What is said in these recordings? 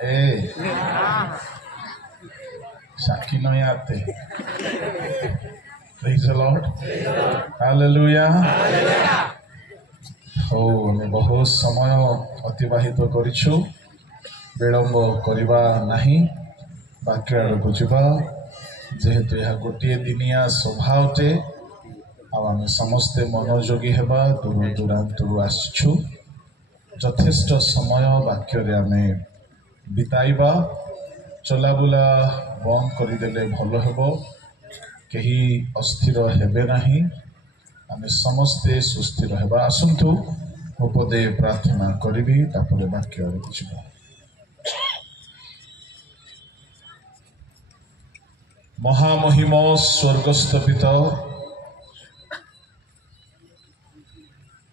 ए साक्षी नहीं आते। Praise the Lord. Hallelujah. हो आम बहुत समय अतिबाहित करिछु विलंब करवा नहीं वाक्य आड़क जावा जेहेतु यह गोटे दिनिया सभा अटे आम समस्ते मनोयोगी हेबा दूर दूरांतरू आसछु यथेष्ट समय वाक्य आम बिताइबा चलाबुला बंद करदेले भल हेबो कहीं अस्थिर हेबे नहीं आम समस्ते सुस्थिर हेबा आसंतु उपदे प्रार्थना करी तापर वाक्य आड़क जावा। महामहिम स्वर्गस्थ पिता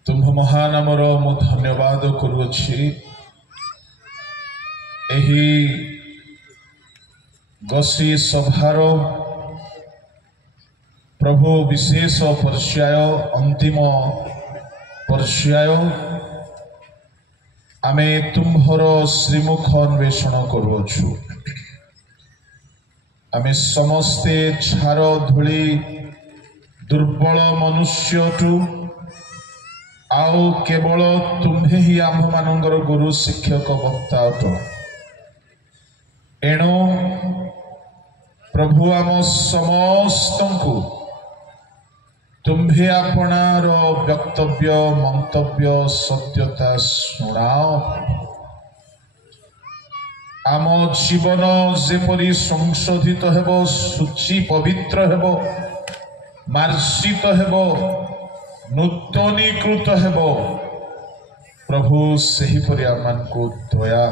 तुम्ह महानामर मु धन्यवाद करुछि एही गसी सभार प्रभु विशेष पर्याय अंतिम पर्याय आमे तुम्हर श्रीमुख अन्वेषण करुछु आमे समस्ते छार धूली दुर्बल मनुष्यटू आउ केवल तुम्हें ही आम मानकर गुरु शिक्षक वक्ता अट एणु प्रभु आम समस्त को तुम्हें आपणार वक्तव्य मंतव्य सत्यता शुणाओ आम जीवन जेपरी संशोधित हेबो शुचि पवित्र हेबो मार्जित हेबो नूतनीकृत हेबो प्रभु सही परि आमान को दया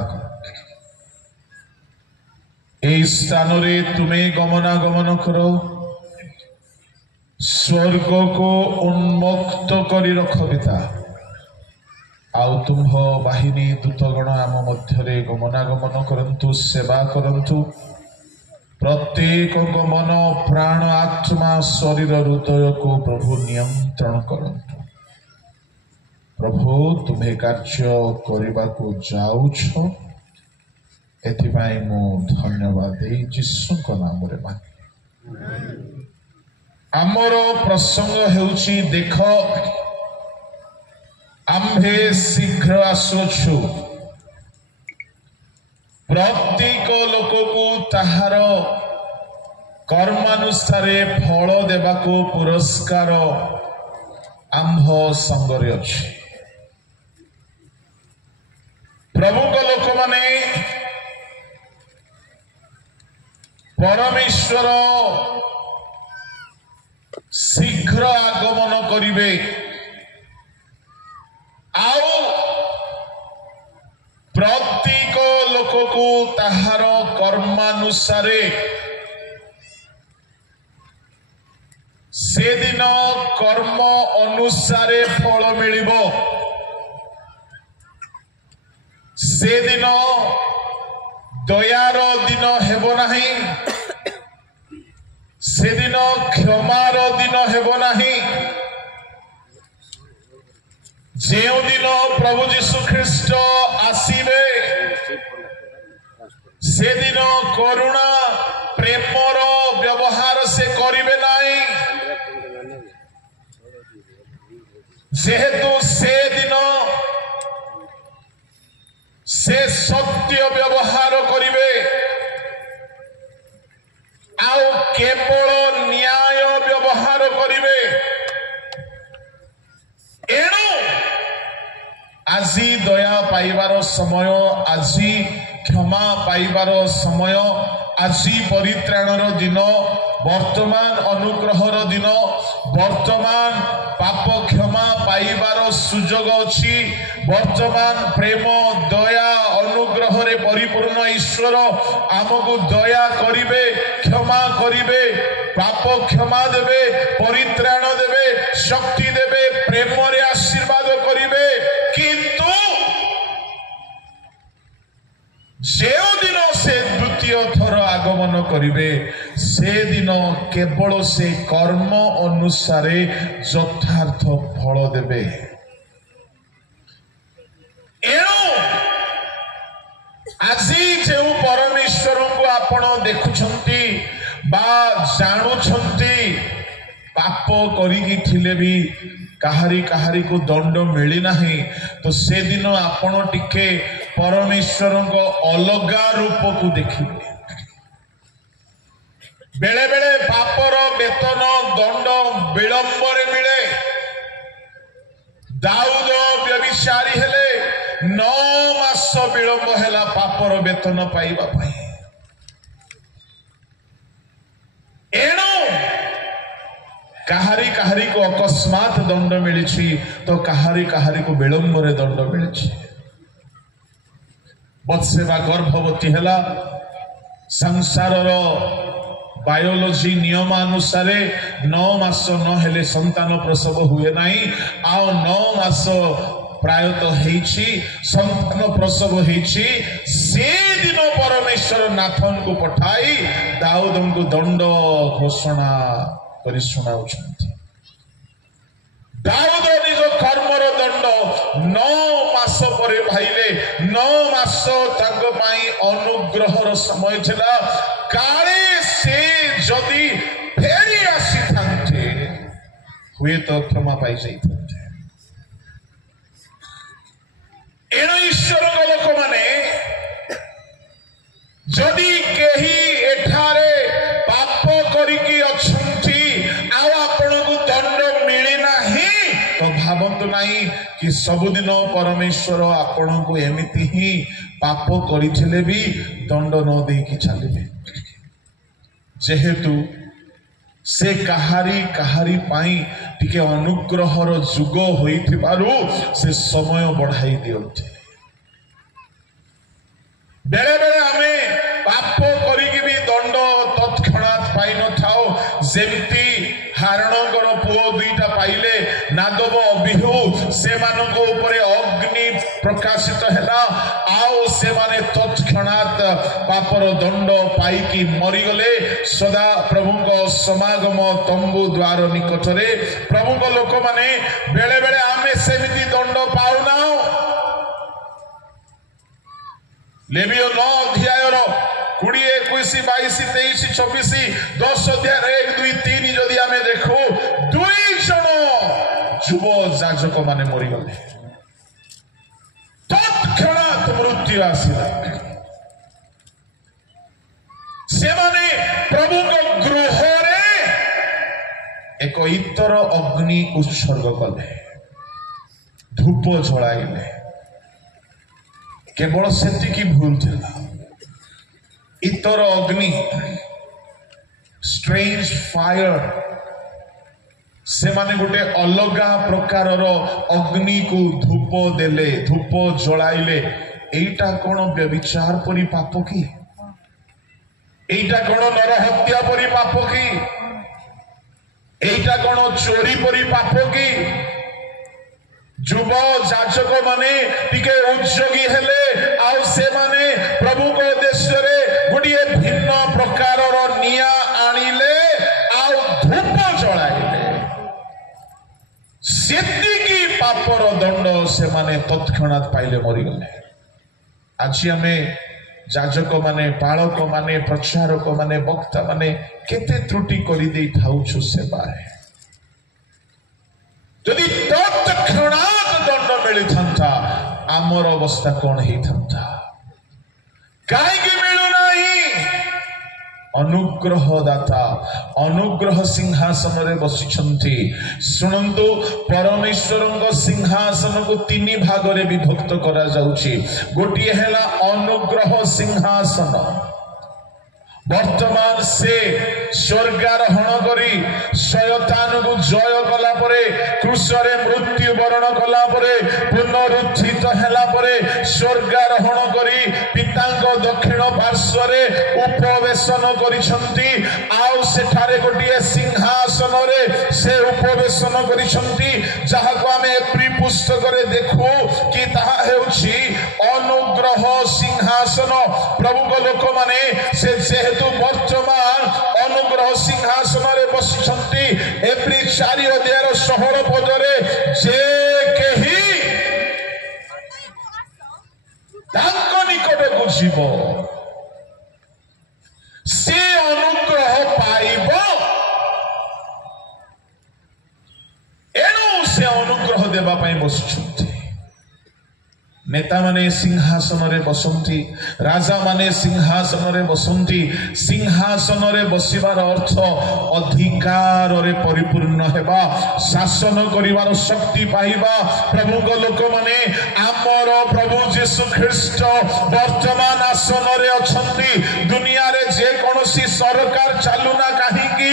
ए स्थान रे तुम्हें गमनागमन करो स्वर्ग को उन्मुक्त करी रख पिता आउ तुम्ह बाहिनी दूतगण आम मध्य गमनागमन करंतु सेवा करंतु प्रत्येक मन प्राण आत्मा शरीर हृदय को प्रभु नियंत्रण करंतु प्रभु तुम्हें कार्य करने को जाऊछ एथिपाई मु धन्यवाद दे यीशु को नाम रे मांगे। आमर प्रसंग हेउछि देख आम्भे शीघ्र आसुछु प्रत्येक लोक को ताहार कर्मानुसार फल देवाको पुरस्कार आम्भ संगरे अछि प्रभु को लोक माने परमेश्वर शीघ्र आगमन करिवे आउ प्रत्येक लोक को ताहार कर्मानुसारे से दिन कर्म अनुसारे फल मिलिबो से दिन दयार दिन हेबो नाही से दिन क्षमार दिन हेबो नाही जेउ दिन प्रभु जीशु ख्रीष्ट आसीबे से दिन करुणा प्रेमर व्यवहार से करिबे नाही जेहेतु से दिन से सत्य व्यवहार करिबे आउ केवल न्याय व्यवहार करिबे एणु आजी दया पाइबार समय आजी क्षमा पाइबार समय आजी परित्राणर दिन वर्तमान अनुग्रहर दिन वर्तमान पाप क्षमा पाइबार सुजोग अछि वर्तमान प्रेम दया अनुग्रह रे परिपूर्ण ईश्वर आमको दया करिवे क्षमा करिवे पाप क्षमा देवे परित्राण देवे शक्ति देवे प्रेम रे आशीर्वाद करिवे किंतु जेउ दिन से द्वितीय थर आगमन करिवे से दिन केवल से कर्म अनुसार यथार्थ फल देवे एणु আজি जो परमेश्वर को आपण देखुछंती बा जानुछंती पाप करिकी थिले भी काहारी काहारी को दंड मिली नहीं तो से दिन आपण टिके परमेश्वर को अलगा रूप को देखिए बेले बेले पापर वेतन दंड विलंबर मिले दाऊद व्यभिचारी हेले 9 मास विलंब है पापर वेतन पाइबा पाई एणु काहारी काहारी को अकस्मात दंड मिली तो काहारी काहारी को विलंबर दंड मिली बत्सेबा गर्भवती है संसार बायोलॉजी नियमानुसार 9 मास न हेले संतान प्रसव हुए नहीं आओ 9 मास प्रायतः हेछि संतान प्रसव हेछि से दिन परमेश्वर नाथन को पठाई दाऊद को दंड घोषणा करि सुनाउछंती दाऊद निज कर्मर दंड 9 मास परे भाईले 9 मास तांग पाई अनुग्रहर समय थिला काले से जदि फेरी आसी थांते हुए तो क्षमा पाई जाई थांते एणु ईश्वर लोक माने जदि केही एठारे पाप करिकी अछंती आ आपण को दंड मिली नाही तो भावंतु नाही कि सबुदिन परमेश्वर आपण को एमिति ही पाप करिथिले भी दंड न देकी चलिबे जेहेतु से काहारी काहारी पाई टिके अनुग्रहर जुग होइथिबारु से समय बढ़ाई दियंते बेले बेले आमे पाप करिकि भी दंड तत्क्षणात पाई न थाओ जेमती हारणकर पुओ दुईटा पाइले नादव अबिहु से मानको ऊपर अग्नि प्रकाशित हैला आओ से माने तत्क्षणात पापर दंड पाइकी मरीगले सदा प्रभुको समागम तंबू द्वार निकटरे प्रभुको लोक माने बेले बेले आमे सेमिति दंड पाउना लेवियो 9 अध्यायर 20 21 22 23 24 10 अध्याय 1 2 3 जदि आमे देखो 2 जन युव जाजक माने मरी गले तत्क्षणात मृत्यु आसिला से माने प्रभु को गृह रे एक इतर अग्नि उत्सर्ग कले धूप जलाइले केवल सेतिकी भूल थिला इतर अग्नि स्ट्रेंज फायर से माने गोटे अलगा प्रकार अग्नि को धूप देले धूप जलाइले एटा कोन व्यभिचार परि पाप की एटा कोन नरहत्या परि पाप की एटा कोन चोरी परि पाप की युव जाचक माने टिके उद्योगी हेले आउ से माने प्रभु को उद्देश्य रे गुडिए भिन्न प्रकार निया आनिले आउ धूप जलाइले सेतिकी पापर दंड से माने तत्क्षणात पाइले मरी गले आज हमें जाजक माने पालक माने प्रचारक माने वक्ता माने केते त्रुटि करि देई थाउछु सेवा जदि तत्क्षणात दंड मिली था आमर अवस्था कौन ही था कहीं मिलू नहीं अनुग्रह दाता अनुग्रह सिंहासन रे बसिछंती सुनंतु परमेश्वर सिंहासन को 3 भाग रे विभक्त करा जाउची गोटिए हैला अनुग्रह सिंहासन वर्तमान से स्वर्गारोहण करी शयतान को जय कला परे क्रूसरे मृत्यु वरण कला परे पुनरुत्थित हैला परे स्वर्गारोहण करी पितांग दक्षिण पार्श्व रे उपवेशन करिसंती आउ सेठारे गोटिए सिंहासन रे से उपवेशन करिसंती जहा को हमें एप्री पुस्तक रे देखु कि ताहा हेउछि अनुग्रह सिंहासन प्रभु को लोक माने से जेहेतु वर्तमान अनुग्रह सिंहासन रे बसिछंती एप्री 4 अध्याय 16 पद रे जे केही तांको निकट को जीव से अनुग्रह पाइब एणु से अनुग्रह देवा बसुंट नेता माने सिंहासन रे बसंती राजा माने सिंहासन रे बसंती सिंहासन रे बसिबार अर्थ अधिकार रे परिपूर्ण हेबा शासन करिवार शक्ति पाइबा प्रभु को लोक माने आमर प्रभु यीशु ख्रीष्ट वर्तमान आसन रे अछंती दुनिया रे जे कोनोसी सरकार चालुना काहे की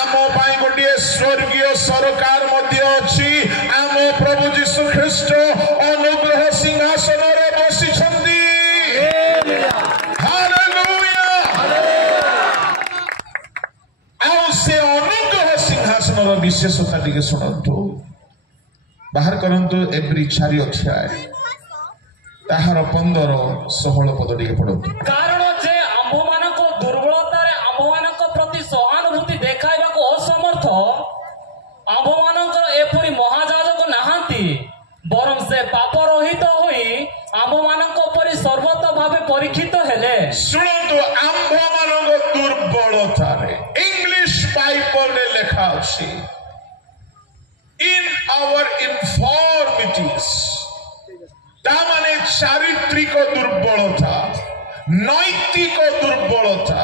आम पाई गोटे स्वर्गीय सरकार मध्ये अछि आम प्रभु यीशु ख्रीष्ट अनुग्रह सिंहासन रे बसिछंती हालेलुया आउ से अनुग्रह सिंहासन रो विशेषता टिके सुनंतु बाहर करंतु एवरी 4 अध्याय ताहार 15-16 पद टिके पढंतु कारण जे आम्भ मानको दुर्बलता रे आम्भ मानको प्रति सहानुभूति देखाइबा को असमर्थ आम्भ मानकर एपरि महाजाजक नाहांती बरम से पाप रहित होई आम्भ मानको परि सर्वत भावे परीक्षित हेले सुनंतु आम्भ मानको दुर्बलता रे इंग्लिश बाइबल रे लेखा अछि इन आवर इनफॉर्मिटीज ता माने चारित्रिक दुर्बलता नैतिक दुर्बलता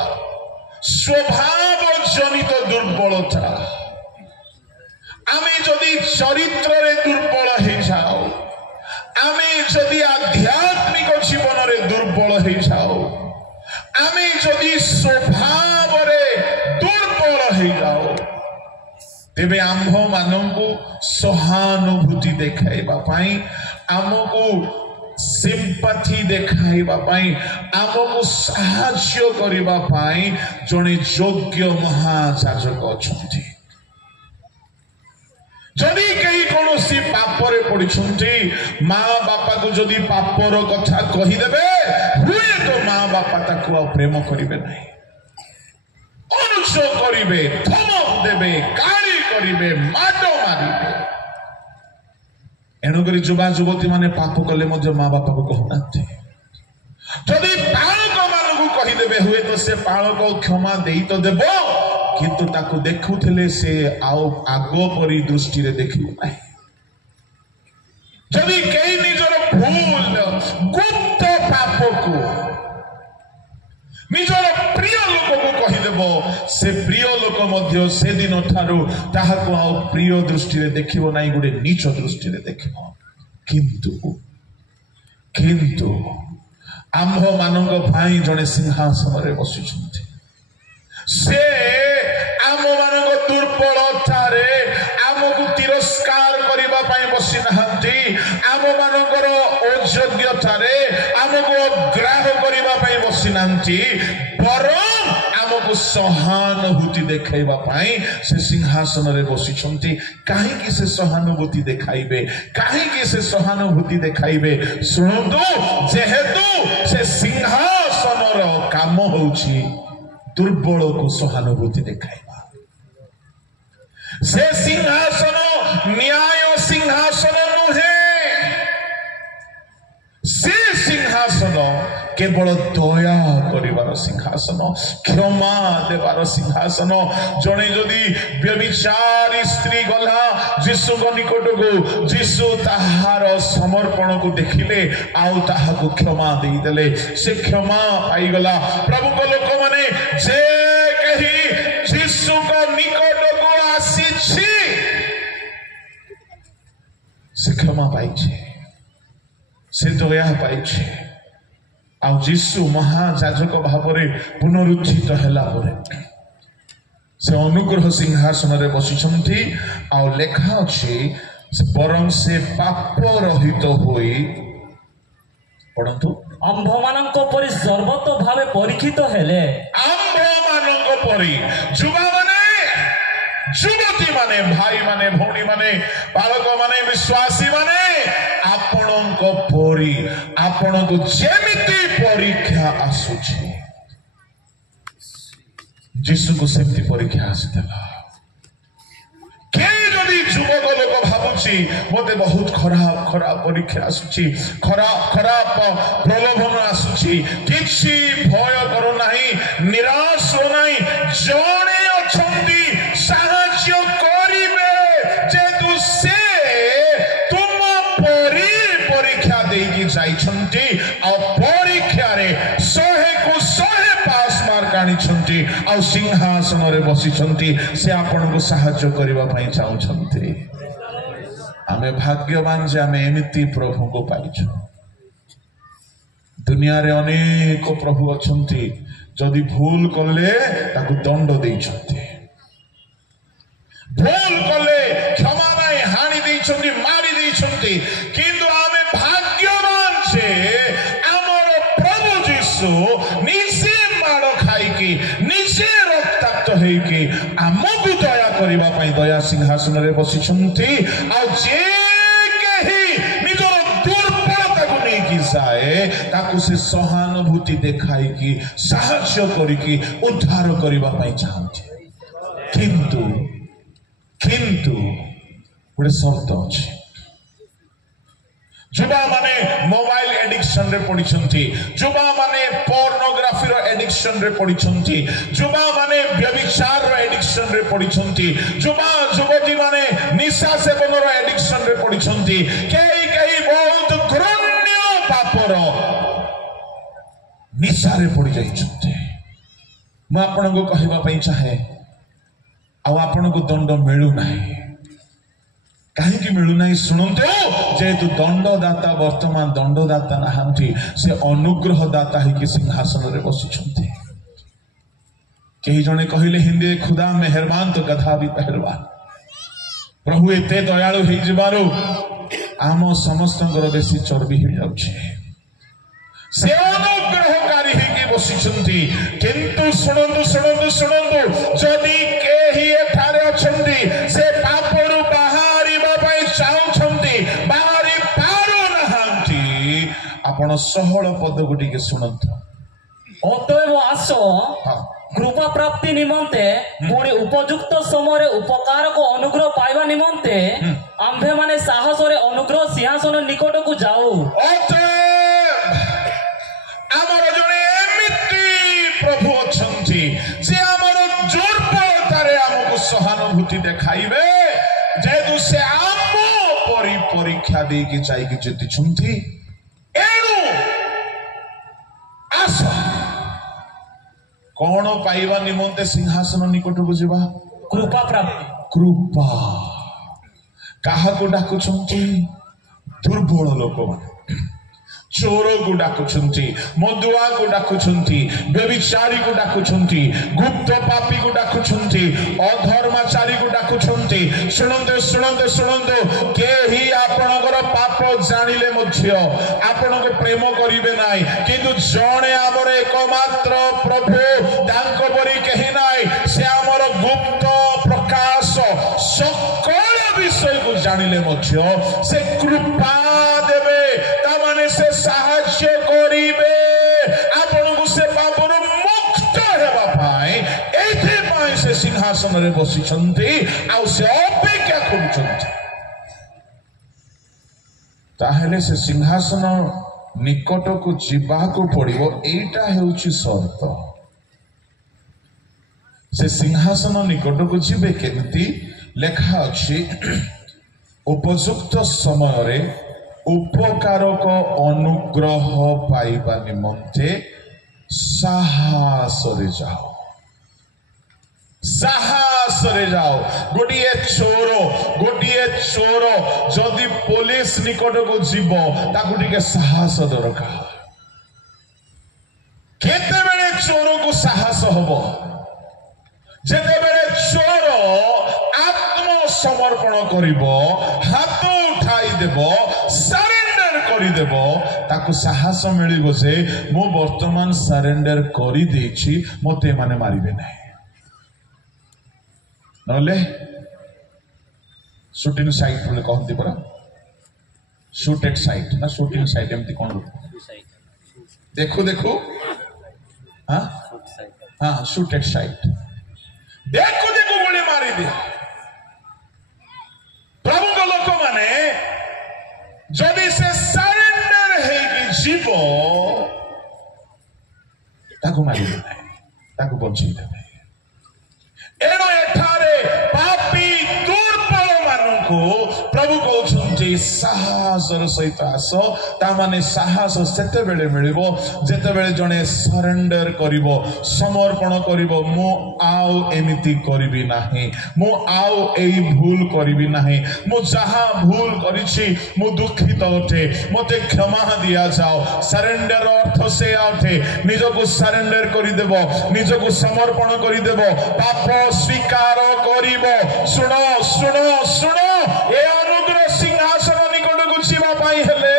स्वभाव जनित दुर्बलता आमे जदि चरित्र रे दुर्बल हे जाओ आमे जदि आध्यात्मिक जीवन रे दुर्बल हे जाओ आमे जदि स्वभाव रे दुर्बल हे जाओ तेबे आम्भ मानंकु सहानुभूति देखाइबा पई आमको सिंपैथी देखाइबा पई आमको साहाय्य करिबा पई जने योग्य महायाजक अछंती जदि कहीं कौन सी पापरे पड़छंती माँ बापा को जदि पापर कथा कहीदेवे हुए तो माँ बापा ताको प्रेम करिवे नहीं अनुच करिवे धमक देवे गाली करिवे माड मारिवे एणुकरी युवा युवती माने पाप कले मध्य माँ बापा को कहनांती जदि पालक मानकु कहीदेवे हुए तो से पालक क्षमा देई तो देबो किंतु ताकू देखुथिले से आओ आगो परी दृष्टि रे देखिबो नाही जदि केही निजर भूल गुप्त पाप को निजर प्रिय लोक को कहि देबो से प्रिय लोक मध्य से दिन थारु ताहाको आओ प्रिय दृष्टि रे देखिबो नाही गुडे नीच दृष्टि रे देखिबो किंतु आम्भ मानक भाई जने सिंहासन रे बसिछंती से आम मानक दुर्बलता रे आमको तिरस्कार करिबा पई बसि नहंती आम मानकर अयोग्यता रे आमको अग्राह करिबा पई बसि नहंती बरं आमको सहानुभूति देखाइबा पई से सिंहासन रे बसिछंती काहे कि से सहानुभूति देखाइबे काहे कि से सहानुभूति देखाइबे सुनंतु जेहेतु से सिंहासन रो काम होउची दुर्बल को सहानुभूति देखाइबा से सिंहासन न्याय सिंहासन नुहे से सिंहासन केवल दया करिवार सिंहासन क्षमा देवार सिंहासन जने जदि व्यभिचारी स्त्री गला यीशु निकट को यीशु ताहार समर्पण को देखिले आउ ताहा को क्षमा देई देले से क्षमा पाई गला प्रभु को लोक माने जे कही यीशु को निकट को आसी छी से क्षमा पाई छे से दया पाई छे आ यीशु महायाजक भावरे पुनरुत्थित हैला परे से अनुग्रह सिंहासन रे बसिछंती आ लेखा अछि से परम से पाप रहित होई पढंतु आम्भ मानक परि सर्वत भावे परीक्षित हेले आम्भ मानक परि जुवा माने युवती माने भाई माने भौणी माने बालक माने विश्वासी माने आपणक परि आपणक जेमिति परीक्षा आसुछि यीशु को सेमती परीक्षा आसीला के जदि युवक लोक भाबुछि आसुची मते बहुत खराब खराब परीक्षा आसुची खराब खराब प्रलोभन आसुची किछि भय करो नाही निराश हो नाही जणे अछंती साहाय्य करिवे जेतु से तुम परीक्षा देकी जाइछंती आ परीक्षा रे 100 को 100 पास मार्क आनिछंती आ सिंहासन रे बसिछंती से आपन को सहाय्य करबा पई चाहउछंती आमे भाग्यवान जे आमे एमिति प्रभु को पाइछु दुनिया रे अनेक प्रभु अछंती जदि भूल कले ताकू दंड देइछंती भूल कले क्षमा नाही हानि देइछंती मारी देइछंती किंतु आमे भाग्यवान जे हमर प्रभु यीशु निजे माड़ खाई की निजे रक्ताक्त होई की हमकु दया करबा पई दया सिंहासन रे बसिछंती आ जे केही निजर दुर्बलता को नै की जाए ताकू से सहानुभूति देखाई की साहाय्य करी की उद्धार करबा पई चाहंती किंतु गोटे शब्द अच्छे जुबा माने मोबाइल एडिक्शन रे पड़िछंती जुबा माने पोर्नोग्राफी रो एडिक्शन रे पड़िछंती जुबा माने व्यभिचार रो एडिक्शन रे पड़िछंती जुबा युवती माने निशा सेवन रो एडिक्शन रे पड़िछंती केही केही बहुत घृण्य पापर निशा रे पड़ी जाइछंती म आपन को कहबा पई चाहे आ आपन को दंड मिलु नाही कहीं मिलू ना शुणु जेहेतु दंडदाता वर्तमान दंडदाता नहांती से अनुग्रह दाता ही सिंहासन रे बसिछंती कई जने कहले हिंदी खुदा मेहरबान तो गधा भी पहलवान प्रभु एते दयालु हे जिबारो आम समस्तंकर बेसी चर्बी हो जाउछे से अनुग्रहकारी ही बसिछंती किंतु शुणु शुणु शुणु जदि केही एठारे अछंती से पापरु चाहते बाहरी पारो नहांती आपण सहल पद गुटी शुणत अतएव आस कृपा प्राप्ति निमंते पुणी उपयुक्त समय उपकार को अनुग्रह पाइबा निमंते आम्भे माने साहस रे अनुग्रह सिंहासन निकट को जाऊ आमर जने एमिति प्रभु अछंती जे आमर दुर्बलता रे हमको सहानुभूति देखाइबे जेतु से परीक्षा दे के चाहिए जीति छुंती एणु आस कौन पाइबा निमंते सिंहासन निकट को जीवा कृपा प्राप्ति कृपा काहा को डाकुछंती दुर्बल लोक माने चोर को डाकुछंती मदुआ को डाकुछंती व्यभिचारी को डाकुछंती गुप्त पापी को डाकुछंती अधर्माचारी को डाकुछंती शुणंतु शुणंतु शुणंतु केही आपनकर पाप जानिले मध्य आपनको प्रेम करिवे नाही किंतु जणे हमर एकमात्र प्रभु तांको परि केही नाही से हमर गुप्त प्रकाश सकल विषय को जानिले मध्य से कृपा देवे से साहाय्य करिवे आपनको से पापरु मुक्त हेबा पाए एथे पाए से सिंहासन रे बसिछंती आ से अपेक्षा करूछंती ताहेले से सिंहासन निकट को जीवा को पड़िबो एटा हेउची शर्त से सिंहासन निकट को जीवे केमती लेखा अछि उपयुक्त समय रे उपकारक अनुग्रह पाइबा निमंते साहस रे जाओ गोटिए चोर जदि पुलिस निकट को जीव ताकू टिके साहस दरकार केते बेले चोर को साहस हबो जेते बेले चोर आत्मसमर्पण करिवो हाथ उठाई देबो सरेंडर करी देबो ताकू साहस मिलिबो जे मो वर्तमान सरेंडर करी देछि मते माने मारिबे नै नले शूटिंग साइट बोले कहंती परा शूट एट साइट ना शूटिंग साइट एमती कोन देखो हाँ शूट एट साइट देखो गोली मारी दे प्रभु को लोक माने ତାକୁ ମାରିବେ ନାହିଁ, ତାକୁ ବଞ୍ଚେଇ ଦେବେ। ଏଣୁ ଏଠାରେ ପାପୀ ଦୁର୍ବଳ ମାନଙ୍କୁ ପ୍ରଭୁ କହୁଛନ୍ତି ସାହସର ସହିତ ଆସ। ତାମାନେ ସାହସ ସେତେବେଳେ ମିଳିବ ଯେତେବେଳେ ଜଣେ ସରେଣ୍ଡର କରିବ, ସମର୍ପଣ କରିବ। ମୁଁ ଆଉ ଏମିତି କରିବି ନାହିଁ, ମୁଁ ଆଉ ଏଇ ଭୁଲ କରିବି ନାହିଁ, ମୁଁ ଯାହା ଭୁଲ କରିଛି ମୁଁ ଦୁଃଖିତ ଅଟେ, ମୋତେ କ୍ଷମା ଦିଆଯାଅ। ସରେଣ୍ଡର ଅର୍ଥ ସେ ଅଟେ ନିଜକୁ ସରେଣ୍ଡର କରିଦେବ, ନିଜକୁ ସମର୍ପଣ କରିଦେବ, ପାପ ସ୍ୱୀକାର କରିବ। ଶୁଣ ଶୁଣ ଶୁଣ, ଏ ଅନୁଗ୍ରହ ସିଂହାସନ ନିକଟକୁ ଯିବା ପାଇଁ ହେଲେ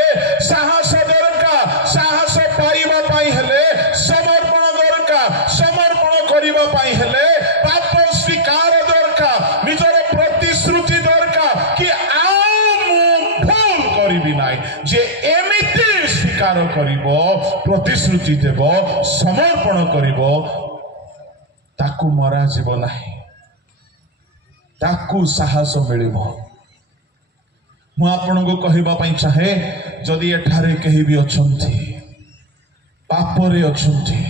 ସାହସ ଦରକାର, ସାହସ ପାଇବା ପାଇଁ ହେଲେ ସମର୍ପଣ ଦରକାର, ସମର୍ପଣ କରିବା ପାଇଁ ହେଲେ ପାପ ସ୍ୱୀକାର ଦରକାର, ନିଜର ପ୍ରତିଶ୍ରୁତି ଦରକାର କି ଆଉ ମୁଁ ଭୁଲ କରିବି ନାହିଁ। ଯେ ଏମିତି ସ୍ୱୀକାର କରିବ, ପ୍ରତିଶ୍ରୁତି ଦେବ, ସମର୍ପଣ କରିବ, ତାକୁ ମରାଯିବ ନାହିଁ, ତାକୁ ସାହସ ମିଳିବ। ମୁଁ ଆପଣଙ୍କୁ କହିବା ପାଇଁ ଚାହେଁ, ଯଦି ଏଠାରେ କେହି ବି ଅଛନ୍ତି ପାପରେ ଅଛନ୍ତି,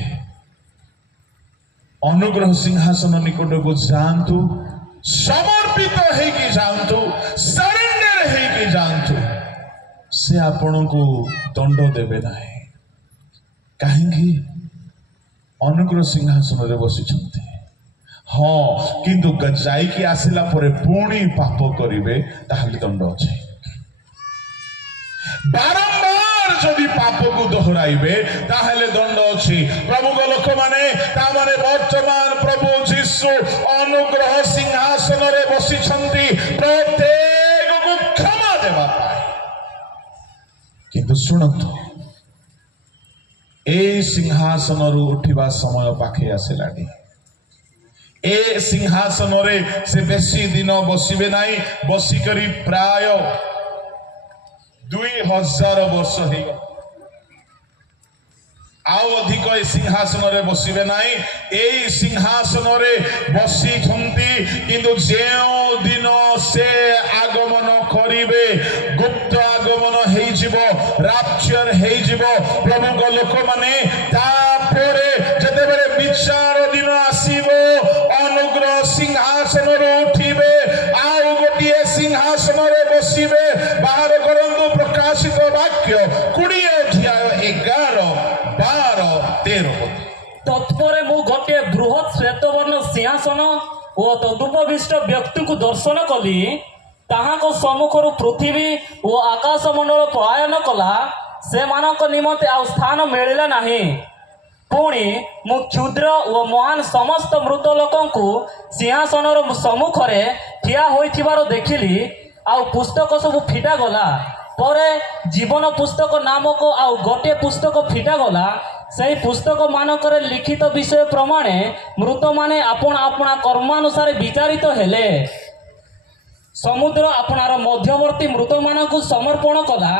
ଅନୁଗ୍ରହ ସିଂହାସନ ନିକଟକୁ ଯାଆନ୍ତୁ, ସମର୍ପିତ ହେଇକି ଯାଆନ୍ତୁ, ସରେଣ୍ଡର ହେଇକି ଯାଆନ୍ତୁ। ସେ ଆପଣଙ୍କୁ ଦଣ୍ଡ ଦେବେ ନାହିଁ। କାହିଁକି? ଅନୁଗ୍ରହ ସିଂହାସନରେ ବସିଛନ୍ତି। ହଁ, କିନ୍ତୁ ଯାଇକି ଆସିଲା ପରେ ପୁଣି ପାପ କରିବେ ତାହେଲେ ଦଣ୍ଡ ଅଛି। ବାରମ୍ବାର ଯଦି ପାପକୁ ଦୋହରାଇବେ ତାହେଲେ ଦଣ୍ଡ ଅଛି। ପ୍ରଭୁଙ୍କ ଲୋକମାନେ, ତାମାନେ ବର୍ତ୍ତମାନ ପ୍ରଭୁ ଯୀଶୁ ଅନୁଗ୍ରହ ସିଂହାସନରେ ବସିଛନ୍ତି ପ୍ରତ୍ୟେକକୁ କ୍ଷମା ଦେବା ପାଇଁ। କିନ୍ତୁ ଶୁଣନ୍ତୁ, এই ସିଂହାସନରୁ ଉଠିବା ସମୟ ପାଖେଇ ଆସିଲାଣି। ଏ ସିଂହାସନରେ ସେ ବେଶୀ ଦିନ ବସିବେ ନାହିଁ। ବସିକରି ପ୍ରାୟ 2000 ବର୍ଷ ହେଇଗଲା। ଆଉ ଅଧିକ ଏ ସିଂହାସନରେ ବସିବେ ନାହିଁ। ଏଇ ସିଂହାସନରେ ବସିଛନ୍ତି, କିନ୍ତୁ ଯେଉଁ ଦିନ ସେ ଆଗମନ କରିବେ, ଗୁପ୍ତ ଆଗମନ ହେଇଯିବ, ରାପ୍ଚର ହେଇଯିବ ପ୍ରଭୁଙ୍କ ଲୋକମାନେ। ତାପରେ ଯେତେବେଳେ ବିଚାର ଦିନ ଆସିବ, ଅନୁଗ୍ରହ ସିଂହାସନରୁ ଉଠିବେ, ଆଉ ଗୋଟିଏ ସିଂହାସନରେ ବସିବେ। ବାହାର କରନ୍ତୁ ପ୍ରକାଶିତ ବାକ୍ୟ 20 ଅଧ୍ୟାୟ 11, 12, 13। ତତ୍ପରେ ମୁଁ ଗୋଟିଏ ବୃହତ୍ ଶ୍ଵେତବର୍ଣ୍ଣ ସିଂହାସନ ଓ ତଦୁପବିଷ୍ଟ ବ୍ୟକ୍ତିକୁ ଦର୍ଶନ କଲି। ତାହାଙ୍କ ସମ୍ମୁଖରୁ ପୃଥିବୀ ଓ ଆକାଶ ମଣ୍ଡଳ ପଳାୟନ କଲା, ସେମାନଙ୍କ ନିମନ୍ତେ ଆଉ ସ୍ଥାନ ମିଳିଲା ନାହିଁ। ପୁଣି ମୁଁ କ୍ଷୁଦ୍ର ଓ ମହାନ ସମସ୍ତ ମୃତ ଲୋକଙ୍କୁ ସିଂହାସନର ସମ୍ମୁଖରେ ଠିଆ ହୋଇଥିବାର ଦେଖିଲି। ଆଉ ପୁସ୍ତକ ସବୁ ଫିଟାଗଲା। ପରେ ଜୀବନ ପୁସ୍ତକ ନାମକ ଆଉ ଗୋଟିଏ ପୁସ୍ତକ ଫିଟାଗଲା। ସେହି ପୁସ୍ତକ ମାନଙ୍କରେ ଲିଖିତ ବିଷୟ ପ୍ରମାଣେ ମୃତମାନେ ଆପଣା ଆପଣା କର୍ମାନୁସାରେ ବିଚାରିତ ହେଲେ। ସମୁଦ୍ର ଆପଣାର ମଧ୍ୟବର୍ତ୍ତୀ ମୃତମାନଙ୍କୁ ସମର୍ପଣ କଲା,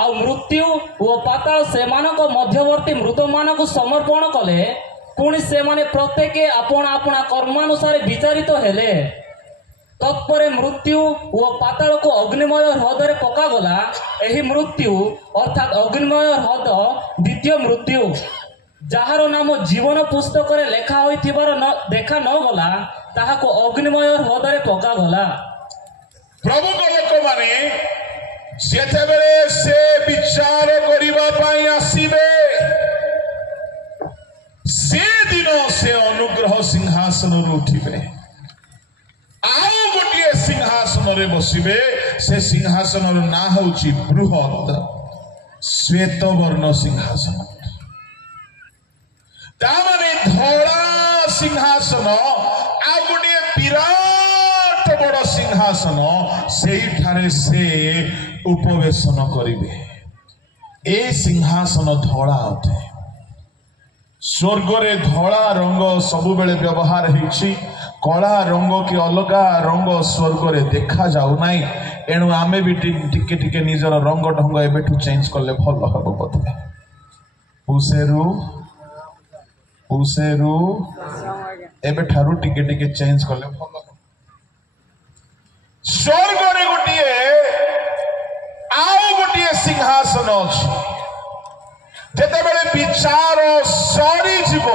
ଆଉ ମୃତ୍ୟୁ ଓ ପାତାଳ ସେମାନଙ୍କ ମଧ୍ୟବର୍ତ୍ତୀ ମୃତମାନଙ୍କୁ ସମର୍ପଣ କଲେ। ପୁଣି ସେମାନେ ପ୍ରତ୍ୟେକ ଆପଣା ଆପଣା କର୍ମାନୁସାରେ ବିଚାରିତ ହେଲେ। ତତ୍ପରେ ମୃତ୍ୟୁ ଓ ପାତାଳକୁ ଅଗ୍ନିମୟ ହ୍ରଦରେ ପକାଗଲା। ଏହି ମୃତ୍ୟୁ ଅର୍ଥାତ୍ ଅଗ୍ନିମୟ ହ୍ରଦ ଦ୍ୱିତୀୟ ମୃତ୍ୟୁ, ଯାହାର ନାମ ଜୀବନ ପୁସ୍ତକରେ ଲେଖା ହୋଇଥିବାର ଦେଖା ନ ଗଲା, ତାହାକୁ ଅଗ୍ନିମୟ ହ୍ରଦରେ ପକାଗଲା। ପ୍ରଭୁଙ୍କ ଲୋକମାନେ ଯେତେବେଳେ ସେ ବିଚାର କରିବା ପାଇଁ ଆସିବେ, ସେଦିନ ସେ ଅନୁଗ୍ରହ ସିଂହାସନରୁ ଉଠିବେ, ଆଉ ଗୋଟିଏ ସିଂହାସନରେ ବସିବେ। ସେ ସିଂହାସନର ନାଁ ହେଉଛି ବୃହତ୍ ଶ୍ଵେତବର୍ଣ୍ଣ ସିଂହାସନ। ତାମାନେ ଧଳା ସିଂହାସନ, ଆଉ ଗୋଟିଏ ବିରାଟ ବଡ଼ ସିଂହାସନ, ସେଇଠାରେ ସେ ଉପବେଶନ କରିବେ। ଏ ସିଂହାସନ ଧଳା ଅଟେ। ସ୍ୱର୍ଗରେ ଧଳା ରଙ୍ଗ ସବୁବେଳେ ବ୍ୟବହାର ହେଇଛି। କଳା ରଙ୍ଗ କି ଅଲଗା ରଙ୍ଗ ସ୍ୱର୍ଗରେ ଦେଖାଯାଉ ନାହିଁ। ଏଣୁ ଆମେ ବି ଟିକେ ଟିକେ ନିଜର ରଙ୍ଗ ଢଙ୍ଗ ଏବେଠୁ ଚେଞ୍ଜ କଲେ ଭଲ ହବ ବୋଧେ। ଉଷେରୁ ଏବେଠାରୁ ଟିକେ ଟିକେ ଚେଞ୍ଜ କଲେ ଭଲ ହବ। ସ୍ୱର୍ଗରେ ଆଉ ଗୋଟିଏ ସିଂହାସନ ଅଛି। ଯେତେବେଳେ ବିଚାର ସରିଯିବ,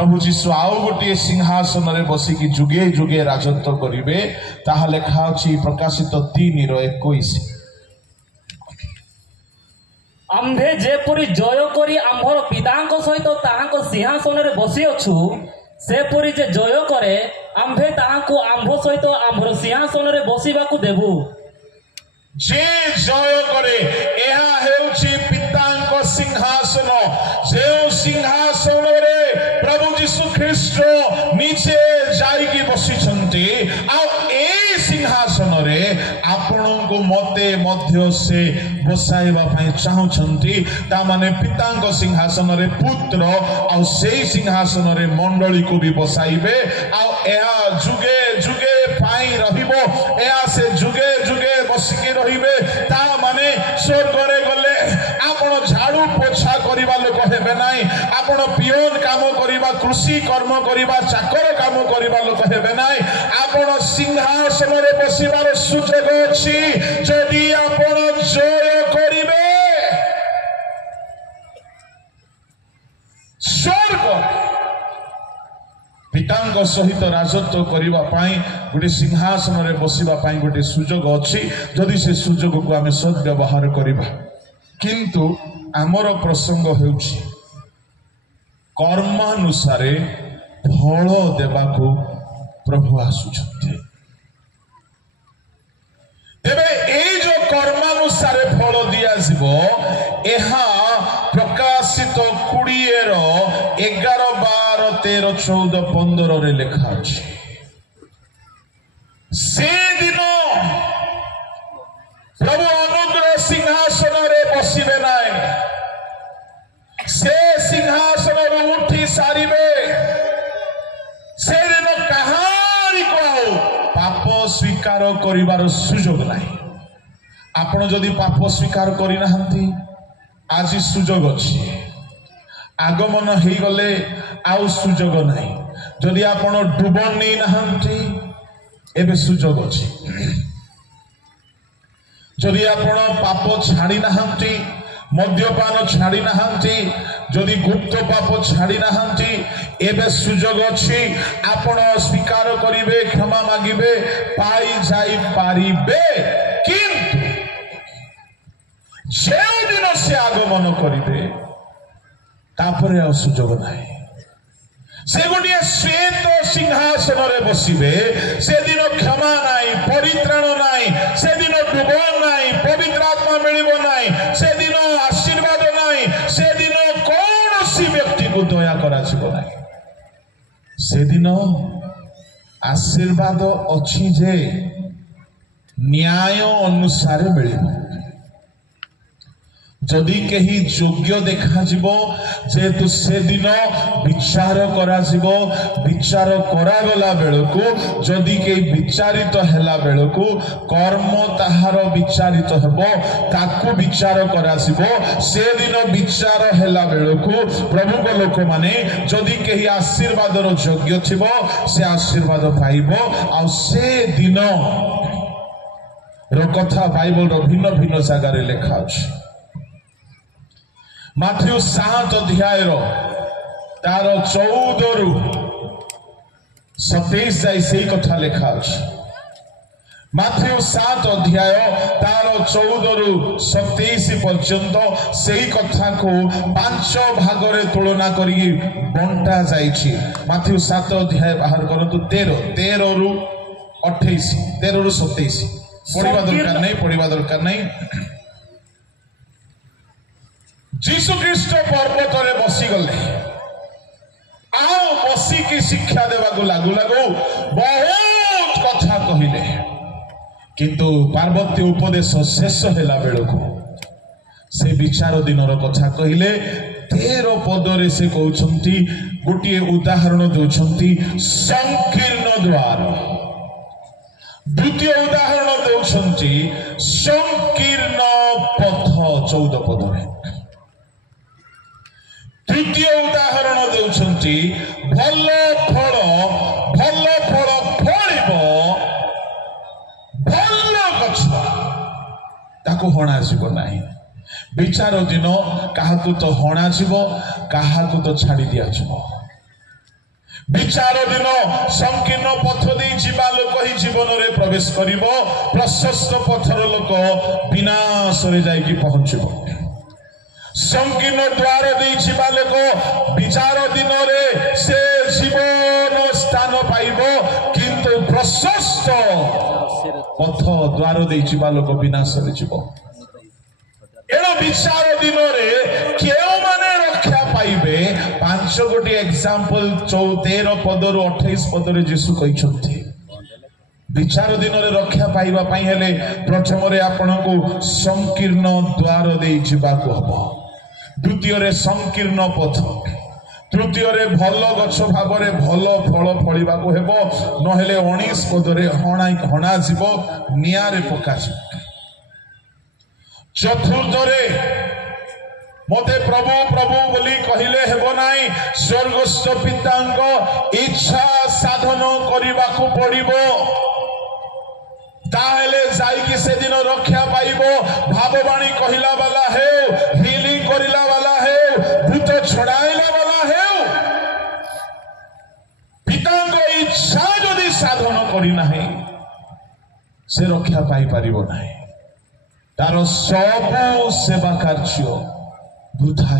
प्रभु जीशु आउ गोटे सिंहासन रे बसिकी जुगे जुगे राजत्व करिवे ताहा लेखा अछि प्रकाशित 3:21 आम्भे जेपरि जय करी आम्भर पितांक सहित ताहांक सिंहासन रे बसी अछु सेपरि जे जय करे आम्भे ताहांको आम्भ सहित आम्भर सिंहासन रे बसिबाकू देबु जे जय करे एहा हेउछि पितांक सिंहासन जे सिंहासन रे प्रभु जीशु ख्रीष्ट नीचे जाइकी बसिछन्ति आ ए सिंहासन रे आपणको मते मध्य से बसाइबा पई चाहुछन्ति ता माने पितांक सिंहासन रे पुत्र आ सेई सिंहासन रे मंडली को भी बसाइबे आ एहा जुगे जुगे पाई रहिबो एहा से जुगे जुगे बसिकी रहिबे ता माने स्वर्ग रे गले आपण झाड़ू पोछा करिबा लोक हेबे नाही आपण पियोन काम करिबा कृषि कर्म करिबा चाकर काम करिबा लोक हेबे नाही आपण सिंहासन रे बसिबार सुयोग अछि जदि आपण जय करिबे स्वर्ग पितांक सहित राजत्व करिबा पाई गोटे सिंहासन रे बसिबा पाई गोटे सुयोग अछि जदि से सुयोग को आमे सद व्यवहार करिबा किंतु आमर प्रसंग हेउछि कर्मानुसारे फल देबाकू प्रभु आसुछन्ते तेबे ए जो कर्मानुसारे फल दिया जिवो एहा प्रकाशित 20 रो 11 12 13 14 15 रे लिखा अछि से दिन प्रभु अनुग्रह सिंहासन रे बसिबे नाय से सिंहासन रे उठी सारिबे से दिन कहानी को पाप स्वीकार करिवार सुयोग नाही आपण जदि पाप स्वीकार करि नाहंती आज सुयोग अछि आगमन हेई गले आउ सुयोग नाही जदि आपण डुबन नै नाहंती एबे सुयोग अछि जदि आपण पाप छाड़ी नाहंती मद्यपान छाड़ी नाहंती जदि गुप्त पाप छाड़ी नाहंती एबे सुयोग अछि आपण स्वीकार करिवे क्षमा मागिबे पाई जाई पारिबे किंतु जे दिन से आगमन करिवे तापरे आ सुयोग नाही से गोटे श्वेत सिंहासन रे बसिबे से दिन क्षमा नाही परित्राण नाही से दिन डुबन नाही पवित्र आत्मा मिलिबो नाही से दिन आशीर्वाद नाही से दिन कौनसी व्यक्ति को दया करा छिबो नाही से दिन आशीर्वाद अछि जे न्याय अनुसार मिलिबो जदि कहीं योग्य देखा जीवो जेतु से दिन विचार करा जीवो विचार करा गला बेलको जदि कहीं विचारित हेला बेलको कर्म ताहार विचारित हेबो ताकू विचार करा जीवो से दिन विचार हेला बेलको प्रभु को लोक माने जदि कहीं आशीर्वाद रो योग्य थिबो से आशीर्वाद पाइबो आ से दिन रो कथा बाइबल रो भिन्न भिन्न जगह रे लिखा अछि माथ्यू 7 अध्याय रो तार 14 रु 27 जाई सेई कथा लिखा अछि माथ्यू 7 अध्याय तार 14 रु 27 पर्यंत सेई कथा को 5 भाग रे तुलना करी बंटा जाईछि माथ्यू 7 अध्याय बाहर करंतु 13 रु 28 13 रु 27 पढ़िबा दरकार नहीं जीशु ख्रीष्ट पर्वत रे बसी गले आओ बसी की शिक्षा देवा को लागू लागू बहुत कथा कहिले किंतु पार्वती उपदेश शेष हेला बेलको से विचार दिनर कथा कहिले 13 पदरे से कहउछंती गोटे उदाहरण देउछंती संकीर्ण द्वार द्वितीय उदाहरण देउछंती संकीर्ण पथ 14 पदरे तृतीय उदाहरण देउछंती भल फल फलिबो भल गछ ताको हणा जीव नाही विचार दिन काहाकू तो हणा जीव काहाकू तो छाड़ी दिया जीव विचार दिन संकीर्ण पथ दे जीवा लोक ही जीवन में प्रवेश करिब प्रशस्त पथर लोक विनाश रे जाइकी पहुंचब संकीर्ण द्वार दे जीवा लोक विचार दिन रे से जीवन स्थान पाइब किंतु प्रशस्त पथ द्वार दे जीवा लोक विनाश रे जीव एणु विचार दिन रे केउ माने रक्षा पाइबे 5 गोटी एग्जांपल 13 पदर 28 पदर जीशु कहते विचार दिन रे रक्षा पाइबा पई हेले प्रथम रे आपन को संकीर्ण द्वार दे जीवाको हबो द्वितीय रे संकीर्ण पथ तृतीय रे भल गछ भाव रे भल फल फलिबा को हेबो नहेले 19 पद रे हणा जीव निया रे पका चतुर्थ रे मते प्रभु प्रभु बोली कहिले हेबो नाही स्वर्गस्थ पितांक इच्छा साधन करबा को पड़िबो ताहेले जाई कि से दिन रक्षा पाइबो भाववाणी कहिला वाला हे हीलिंग करिला वाला हे भूत छड़ाइला वाला हे पितांक इच्छा जदि साधन करि नाही से रक्षा पाई परिबो नाही तार सब सेवा कार्य वृथा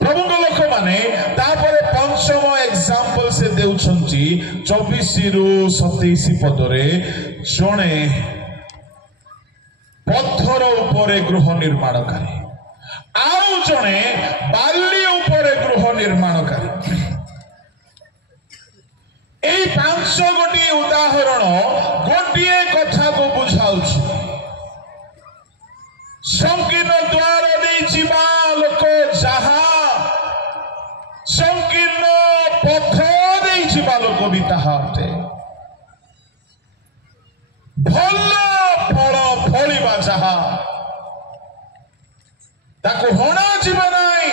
प्रभु लोक माने तापर पंचम एग्जांपल से देउछंती 24 रु 27 पदरे जणे पत्थर उपरे गृह निर्माणकारी आउ जणे बाली उपरे गृह निर्माणकारी एई 5 गोटी उदाहरण गोटिए कथा को बुझाउछि संकीर्ण द्वार दे जीवा लोक जहा संकीर्ण पथ दे जीवा लोक भी ताहाते भल फल फलिबा जहा ताको हणा जीव नाही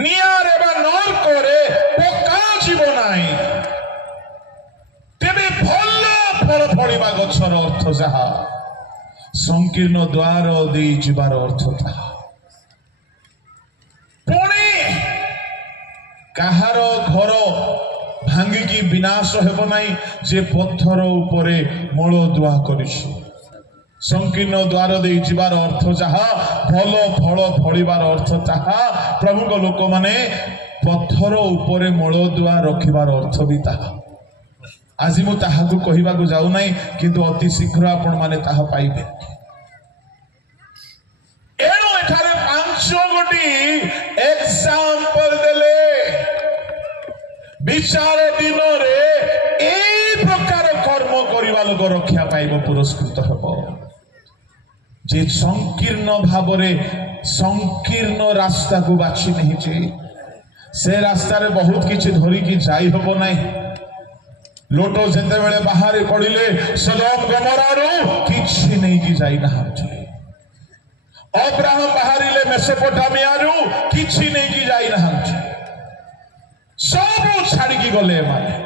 नियारे बा नरक रे पका जीव नाही तेबे भल फल फलिबा गछर अर्थ जहा संकीर्ण द्वार दे जीवार अर्थ था पुणी कहार घर भांगिकी विनाश हेब नाही जे पत्थर उपरे मूल दुआ करिछु संकीर्ण द्वार दे जीवार अर्थ जहा भल फल फलिबार अर्थ ताहा प्रभु को लोक माने पत्थर उपरे मूल दुआ रखिबार अर्थ भी ताहा आज मु ताहाकु कहिबाकु जाउ नाही किंतु अति शीघ्र आपण माने ताहा पाइबे एणु एठारे 5 गोटी एग्जांपल देले विचार दिन रे एई प्रकार कर्म करिबा लोक रक्षा पाइबो पुरस्कृत हेबो जे संकीर्ण भावरे संकीर्ण रास्ता को बाछि नहीं जे से रास्ता रे बहुत किछि धरि कि जाई होबो नाही लोटो जेते बेले बाहर पड़िले सदम गमरारो किछि नहीं कि जाई ना अब्राहम बाहरिले मेसोपोटामियारू किछि नहीं कि जाई ना सब छाड़ी की गले माने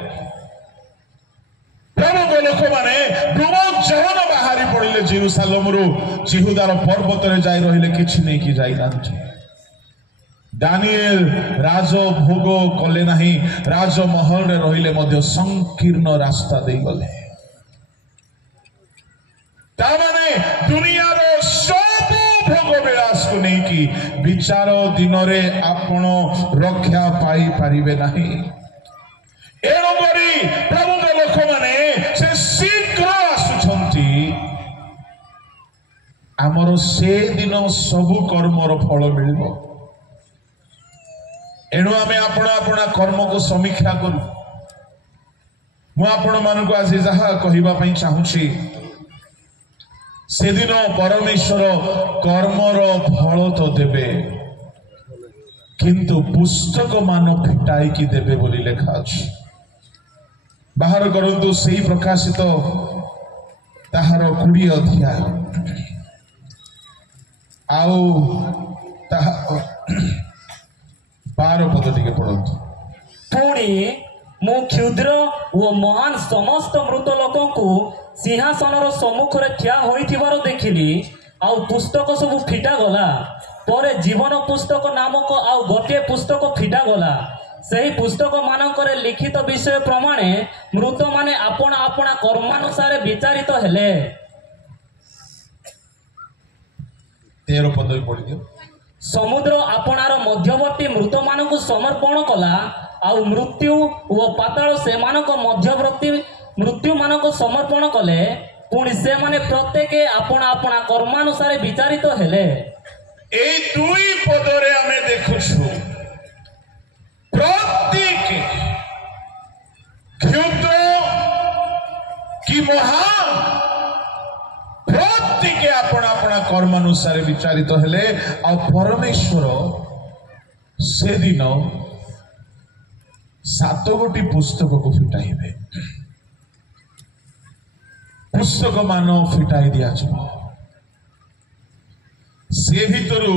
प्रभु को लोक माने प्रभु जहन बाहरी पड़िले जेरूसालेम रु जिहुदार पर्वत रे जाई रहिले किछि नहीं कि जाई ना दानिएल राज भोग कले नहीं राजमहल रे रहिले मध्य संकीर्ण रास्ता दे गले ता माने दुनिया रो सब भोग विलास को नहीं कि विचार दिन रे आपण रक्षा पाई परिबे नहीं एणु करी प्रभु के लोक माने से शीघ्र आसुछंती आमर से दिन सब कर्मर फल मिलिबो एणु आमे अपना अपना कर्म को समीक्षा करू मु आपण मानक आज जहा कहिबा पई चाहूची से दिन परमेश्वर कर्मर फल तो देबे किंतु पुस्तक मान फिटाई की देबे बोली लेखा अछि बाहर करंतु सेही प्रकाशित ताहार 20 अध्याय आउ ताहा 12 पद टिके पढंतु पुणी मु क्षुद्र व महान समस्त मृत लोकों को सिंहासन सम्मुख ठिया होइथिबार देखिली आउ पुस्तक सब फिटा गला परे जीवन पुस्तक नामक आउ गोटे पुस्तक फिटा गला ସେହି ପୁସ୍ତକ ମାନଙ୍କରେ ଲିଖିତ ବିଷୟ ପ୍ରମାଣେ ମୃତ ମାନେ ଆପଣା ଆପଣା କର୍ମାନୁସାରେ ବିଚାରିତ ହେଲେ। 13 ପଦ ପଢି ଦିଅ। ସମୁଦ୍ର ଆପଣାର ମଧ୍ୟବର୍ତ୍ତୀ ମୃତମାନଙ୍କୁ ସମର୍ପଣ କଲା, ଆଉ ମୃତ୍ୟୁ ଓ ପାତାଳ ସେମାନଙ୍କ ମଧ୍ୟବର୍ତ୍ତୀ ମୃତ୍ୟୁମାନଙ୍କୁ ସମର୍ପଣ କଲେ। ପୁଣି ସେମାନେ ପ୍ରତ୍ୟେକ ଆପଣା ଆପଣା କର୍ମାନୁସାରେ ବିଚାରିତ ହେଲେ। এই 2 পদরে আমি দেখুছু প্রত্যেক ক্ষুদ্র কি মহান প্রত্যেকে আপনা আপনা কর্মানুসারে বিচারিত হেলে। আর পরমেশ্বর সেদিন 7 পুস্তকକୁ ফিটাইবে। পুস্তক মান ফিটাই দিয়াଯିବ। से भितरु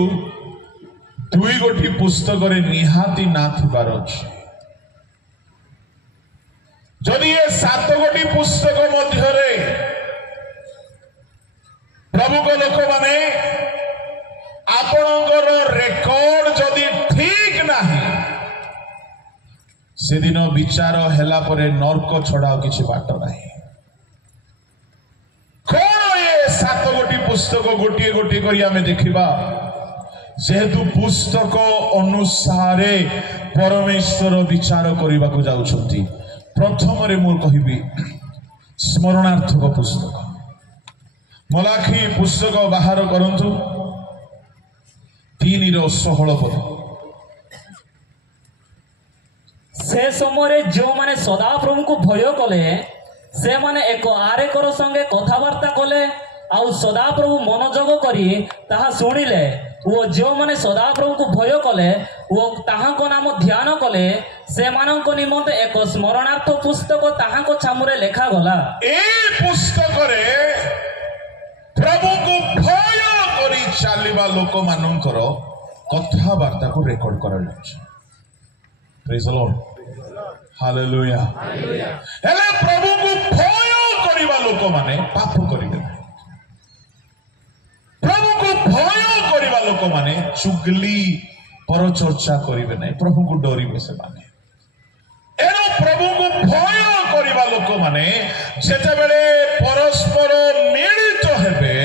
2 पुस्तक निहाती ना थिबार अछि। जदि ये 7 पुस्तक मध्यरे प्रभु को लोक माने आपणकर रेकर्ड जदि ठीक नाही, से दिन विचार हेला परे नर्क छड़ा किछि बाट नाही। कौन ये 7 पुस्तक गोटे गोटे करी आमे देखिबा, जेहेतु पुस्तक अनुसारे परमेश्वर विचार करने को जाउछंती। प्रथम रे मोर कहिबी स्मरणार्थक पुस्तक मलाखी पुस्तक बाहर करंतु 3:16 पद। से समय जो माने सदाप्रभु को भय कले से माने एक आरेकर संगे कथबार्ता कले, आउ सदाप्रभु मनोजोग करी ताहा शुणिले। वो जो माने सदाप्रभु को भय कले वो ताहाको नाम ध्यान कले, से मानक निमंते एक स्मरणार्थ पुस्तक ताहाको छामुरे लेखा गला। ए पुस्तक रे प्रभु को भय करी चालिबा लोक मानकर कथबार्ता को रेकॉर्ड करा जाउछ। Praise the lord, hallelujah. हेले प्रभु को भय करिबा लोक माने पाप करिबे। प्रभु को भय करिबा लोक माने चुगली पर चर्चा करिबे नहीं, प्रभु को डरिबे से माने। एनो प्रभु को भय करिबा लोक माने जेते बेले परस्पर मिलित हेबे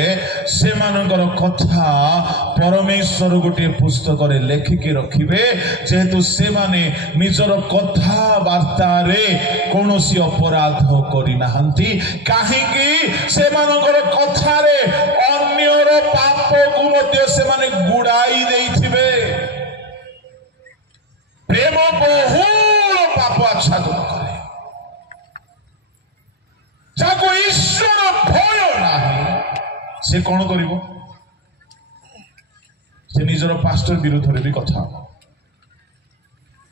से मानकर कथा परमेश्वर गोटे पुस्तक रे लेखिके रखिबे। जेहेतु से माने निजर कथा वार्ता रे कोनोसी अपराध करि नाहंती, काहेकि से मानकर कथा रे अन्यर पाप को मध्य से माने गुड़ाई देइथिबे। प्रेम बहुल पाप अच्छा गुण करे, जाको ईश्वर भय नाही से कौन करिवो? से निजर पास्टर विरुद्ध रे भी कथा हो,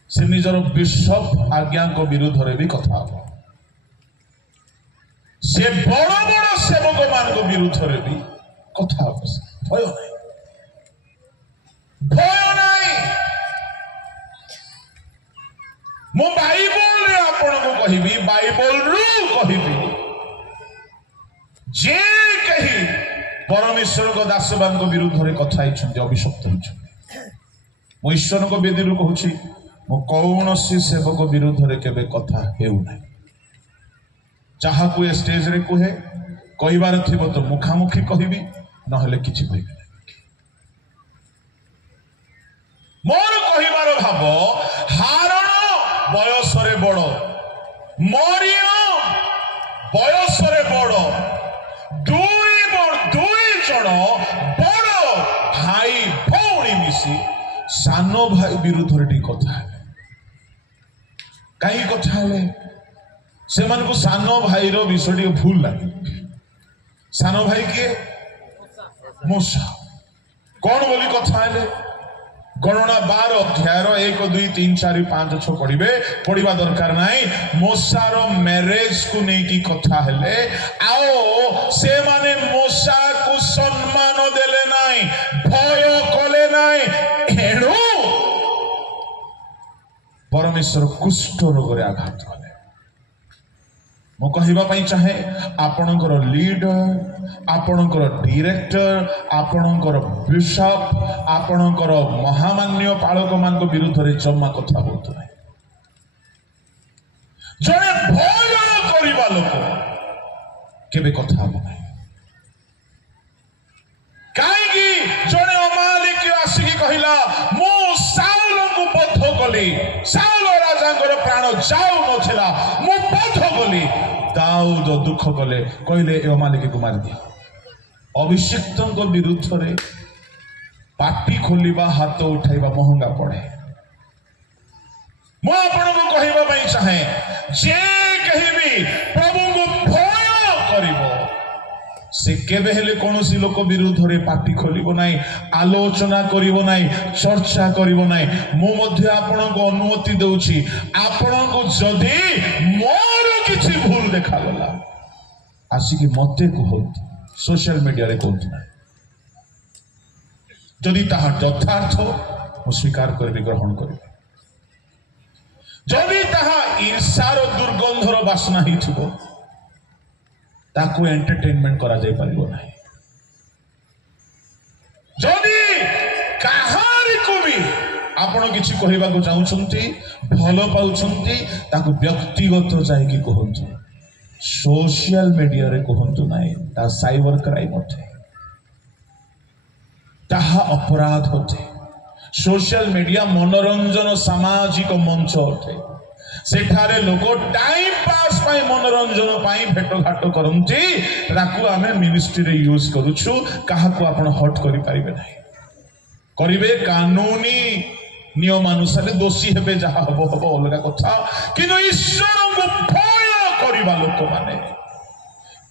से निजर बिशप आज्ञा को विरुद्ध रे भी कथा हो, से बड़ बड़ सेवक मान को विरुद्ध रे भी कथा हो। भय नहीं, भय नहीं। मो बाइबल रे आपण को कहिबी, बाइबल रु कहिबी, जे कही परमेश्वर को दासबान को विरुद्ध रे कथा हिचंती अभिशप्त हिचंती। मो ईश्वर को वेदी रु कहूची, मो कौनसी सेवक विरुद्ध रे केबे कथा हेउ नै। जहा को स्टेज रे कहे कहिबार थिबो तो मुखामुखी कहिबी, नहले किछि कहिबी नै। मोर कहिबार भाव हारण बयस रे बड़, मरियम बयस रे बड़, दुई जन बड़ भाई भौणी मिसी सानो भाई विरुद्ध रे कथा हेले। कहीं कथा हेले से मानकु सानो भाई रो विषय भूल लगे। सानो भाई किए? मूसा। कौन बोली कथा हेले? गणना 12 अध्याय 1 2 3 4 5 6 पढ़िबा दरकार नाही। मूसार मैरेज को नहीं की कथा हेले। आओ से माने मूसा को सम्मान देले नाही, भय कले नाही। एणु परमेश्वर कुष्ठ रोग रे आघात कले। मो कहिबा पई चाहे आपणकर लीडर, आपणकर डायरेक्टर, आपणकर बिशप, आपणकर महामान्य पालक मान विरुद्ध रे जम्मा कथा होत नाही। जड़े भय करवा लोक केबे कथा हम ना कहीं जड़े अमालिक आसिक कहला मु साउल को बध कली साउल राजा प्राण जाऊ नथिला मु बध कली दाऊद दुख कले कहले अमालिक को मार दिया अभिषिक्त विरुद्ध रे पाटी खोलिबा हाथ उठाइबा महंगा पड़े मु आपण को कहबा पई चाहे जे कहिबी प्रभु को भय करिवो से केबे हेले कोनोसी लोक विरुद्ध रे पाटी खोलिबो नाही आलोचना करिवो नाही चर्चा करिवो नाही मु मध्ये आपण को अनुमति देउछि आपण को जदी मोर किछि भूल देखा गला आसिकी मते कहत सोशल मीडिया रे कहत नाही जदि ताहा यथार्थ मु स्वीकार करबी ग्रहण करबी जदि ताहा ईर्षार दुर्गंधर बासना ही थिबो ताकू एंटरटेनमेंट करा जाय परिबो नाही जदि काहारी को भी आपण किछि कहबा को चाहुछंती भलो पाउछंती ताकू व्यक्तिगत जाय कि कहंतु सोशल मीडिया रे कहंतु नाही ता साइबर क्राइम अटे ताहा अपराध होते सोशल मीडिया मनोरंजन सामाजिक मंच होते सेठारे लोक टाइम पास पाई मनोरंजन पाई भेटघाट करंती ताकू आमे मिनिस्ट्री रे यूज करूछु काहा को आपण हट करि परिबे नाही करिवे कानूनी नियम अनुसार दोषी हेबे जहा हबो हबो अलगा कथा किनु ईश्वर को भय करिबा लोक माने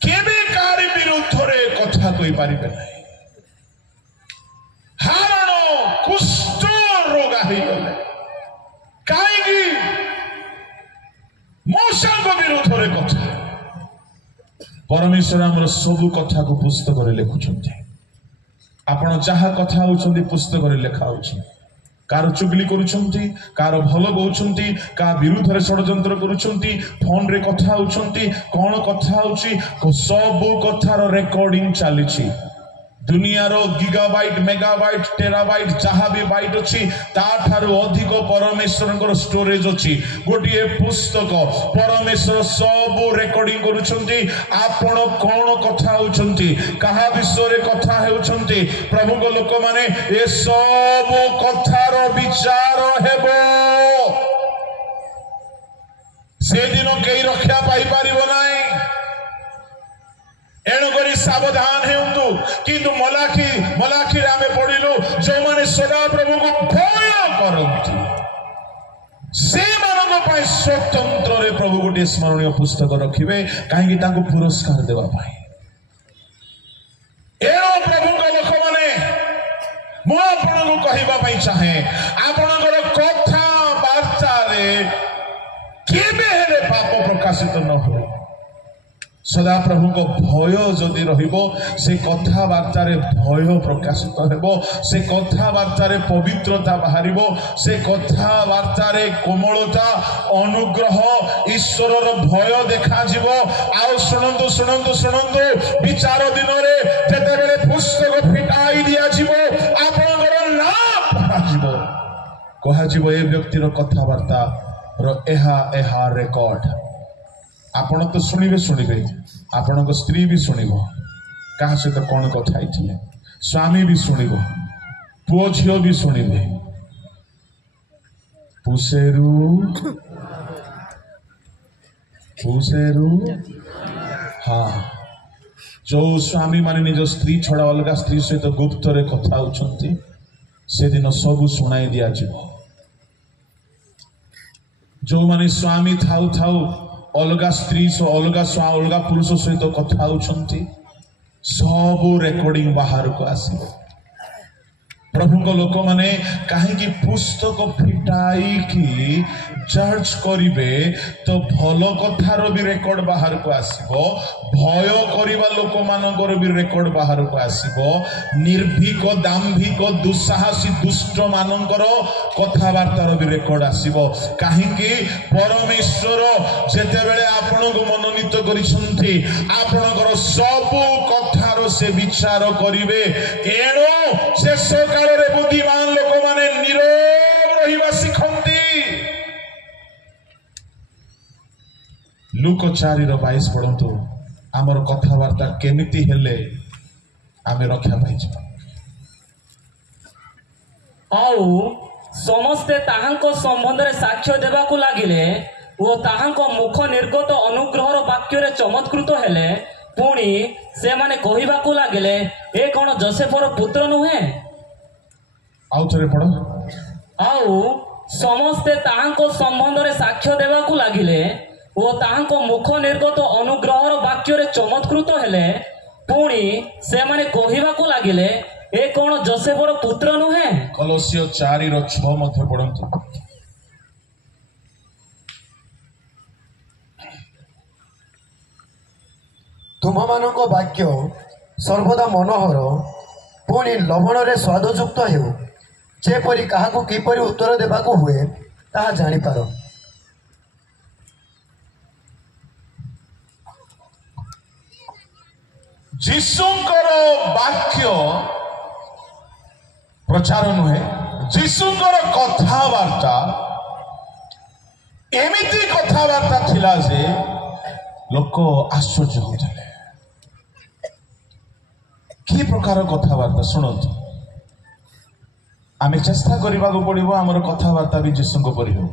केबे कारी विरुद्ध रे कथा कहि परिबे नाही हारण कुष्ठ रोग गले कहीं मौसम विरुद्ध रे कथा परमेश्वर आमर सबु कथा को पुस्तक रे लिखुछंती आपण जहा कथा होउछंती पुस्तक रे लिखा होउछि कार चुगली करूछंती कार भलो गउछंती का विरुद्ध रे षडयंत्र करूछंती फोन रे कथा होउछंती कोन कथा होउछि सबु कथार रेकॉर्डिंग चलीछि दुनिया रो गीगाबाइट मेगाबाइट टेराबाइट जहाँ भी बाइट अच्छी ताठारु अधिक परमेश्वर स्टोरेज अच्छी गोटे पुस्तक परमेश्वर सब रेकॉर्डिंग करुछंती आपण कौन कथा होउछंती कहा विषय रे कथा हेउछंती प्रभु को लोक माने ए सब कथार विचार हेबो से दिन केई रक्षा पाई परिबो नाही एणुकरी सावधान हेउंतु किंतु मलाखी आमे पढ़िलु जो माने सदा प्रभु को भय करंती से मानक पाई स्वतंत्र रे प्रभु गोटे स्मरणीय पुस्तक रखिबे काहेकि तांको पुरस्कार देवा पाई एणो प्रभु को लोक माने मु आपन को कहिबा पाई चाहे आपनकर कथा वार्ता रे केबे हेले पाप प्रकाशित न हो सदा प्रभु को भय जदि रहिबो से कथाबार्ता रे भय प्रकाशित हेबो से कथाबार्ता रे पवित्रता बाहरिबो से कथाबार्ता रे कोमलता अनुग्रह ईश्वरर भय देखा जिवो आउ सुनंतु सुनंतु सुनंतु विचार दिन रे जेते बेले पुस्तक फिटाई दिया जिवो आपनकर ना पढ़ा जिवो कहा जिवो ए व्यक्तिर कथाबार्ता रो एहा रेकॉर्ड आपण तो शुणिबे आपण स्त्री भी शुणिबो कहा सहित कौन कथा है स्वामी भी शुणिबो पुओ झियो भी शुणिबे पुसेरू हाँ जो स्वामी माने निज स्त्री छड़ा अलग स्त्री सहित गुप्त रे कथा होउछंती से दिन सब सुनाई दिया जिवो जो माने स्वामी थाउ थाउ अलगा स्त्री अलगा पुरुष सहित कथा होउछंती सब रेकॉर्डिंग बाहर को आसीबो प्रभु को लोक माने कहीं पुस्तक फिटाई की जज करिवे तो भलो कथार भी रेकॉर्ड बाहर को आसीबो भय करिबा लोक मानकर भी रेकॉर्ड बाहर को आसीबो निर्भीक दाम्भिक दुस्साहसी दुष्ट मानकर कथाबार्तार भी रेकॉर्ड आसीबो कहीं परमेश्वर जेते बेले आपण को मनोनीत करिसंती आपणकर सब कथार से विचार करिवे एणो शेष काल रे बुद्धिमान लोक माने नीरव रहिबा शिखंती लुक 4:22 पढ़तु आमर कथबार्ता केमिति हेले आमे रक्षा पाई आउ समस्ते ताहांको संबंध रे साक्ष्य देबाकू लागिले ओ ताहांको मुख निर्गत अनुग्रहर वाक्य चमत्कृत हेले पुणी से माने कहिबाकू लागिले ए कोन जोसेफर पुत्र नुहे आउ थरे पढ़ो आउ समस्ते ताहांको संबंध रे साक्ष्य देबाकू लागिले ओ ताहांको मुख निर्गत अनुग्रहर वाक्य चमत्कृत हेले पुणी से माने कहिबाकू लागिले ए कोन जोसेफर पुत्र नुहे कलोसियो 4:6 मध्ये पढ़ंतु ତୁମମାନଙ୍କ ବାକ୍ୟ ସର୍ବଦା ମନୋହର ପୁଣି ଲବଣରେ ସ୍ୱାଦଯୁକ୍ତ ହେଉ ଯେପରି କାହାକୁ କିପରି ଉତ୍ତର ଦେବାକୁ ହୁଏ ତାହା ଜାଣିପାର जीशुंकर वाक्य प्रचार नुहे जीशुंकर कथावार्ता एमिति कथावार्ता थिला जे लोक आश्चर्य होते कि प्रकार कथावार्ता शुणु आम चेष्टा करने को पड़ो आमर कथावार्ता भी जीशु परि हो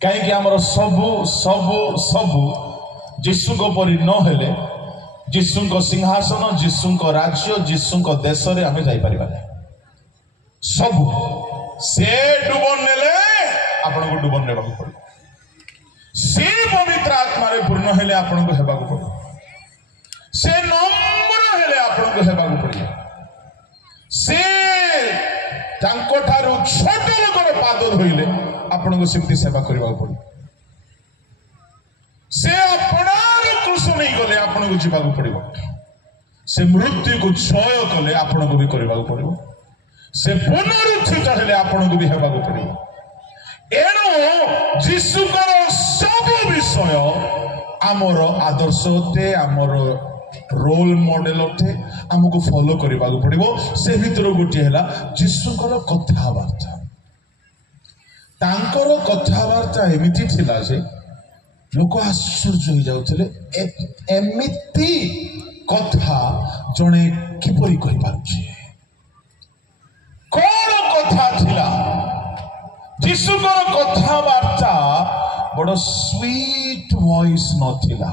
कहीं आमर सबू सबू सबू जीशु परि न हेले जीशु सिंहासन जीशु राज्य जीशु देश में आम जापर सबू से डुबन नेले आपण को डुबन ने पड़ो से पवित्र आत्मा पूर्ण हेले आपण को हेबाक पड़ो से नम्र हेले आपण को हेबाक पड़ो से तांको ठारू छोट लोकर पाद धोइले आपण को सेमती सेवा करबा पड़ो से अपनार क्रूस नहीं गले आपण को जीवा पड़ो से मृत्यु को जय कले आपण को भी करबा पड़ो से पुनरुत्थित हेले आपण को भी हेबाक पड़ो एणु जीशुकर सब विषय आमर आदर्श होते आमर रोल मॉडल होते आमको फॉलो करबा पड़ो से भीतर गोटे है जीशुकर कथावार्ता तांकर कथावार्ता एमिति थिला जे लोक आश्चर्य हो जाउतले एमिति कथा जणे किपरि कहि पारुछि कोन कथा थिला जीशुकर कथावार्ता बड़ स्वीट वॉइस नथिला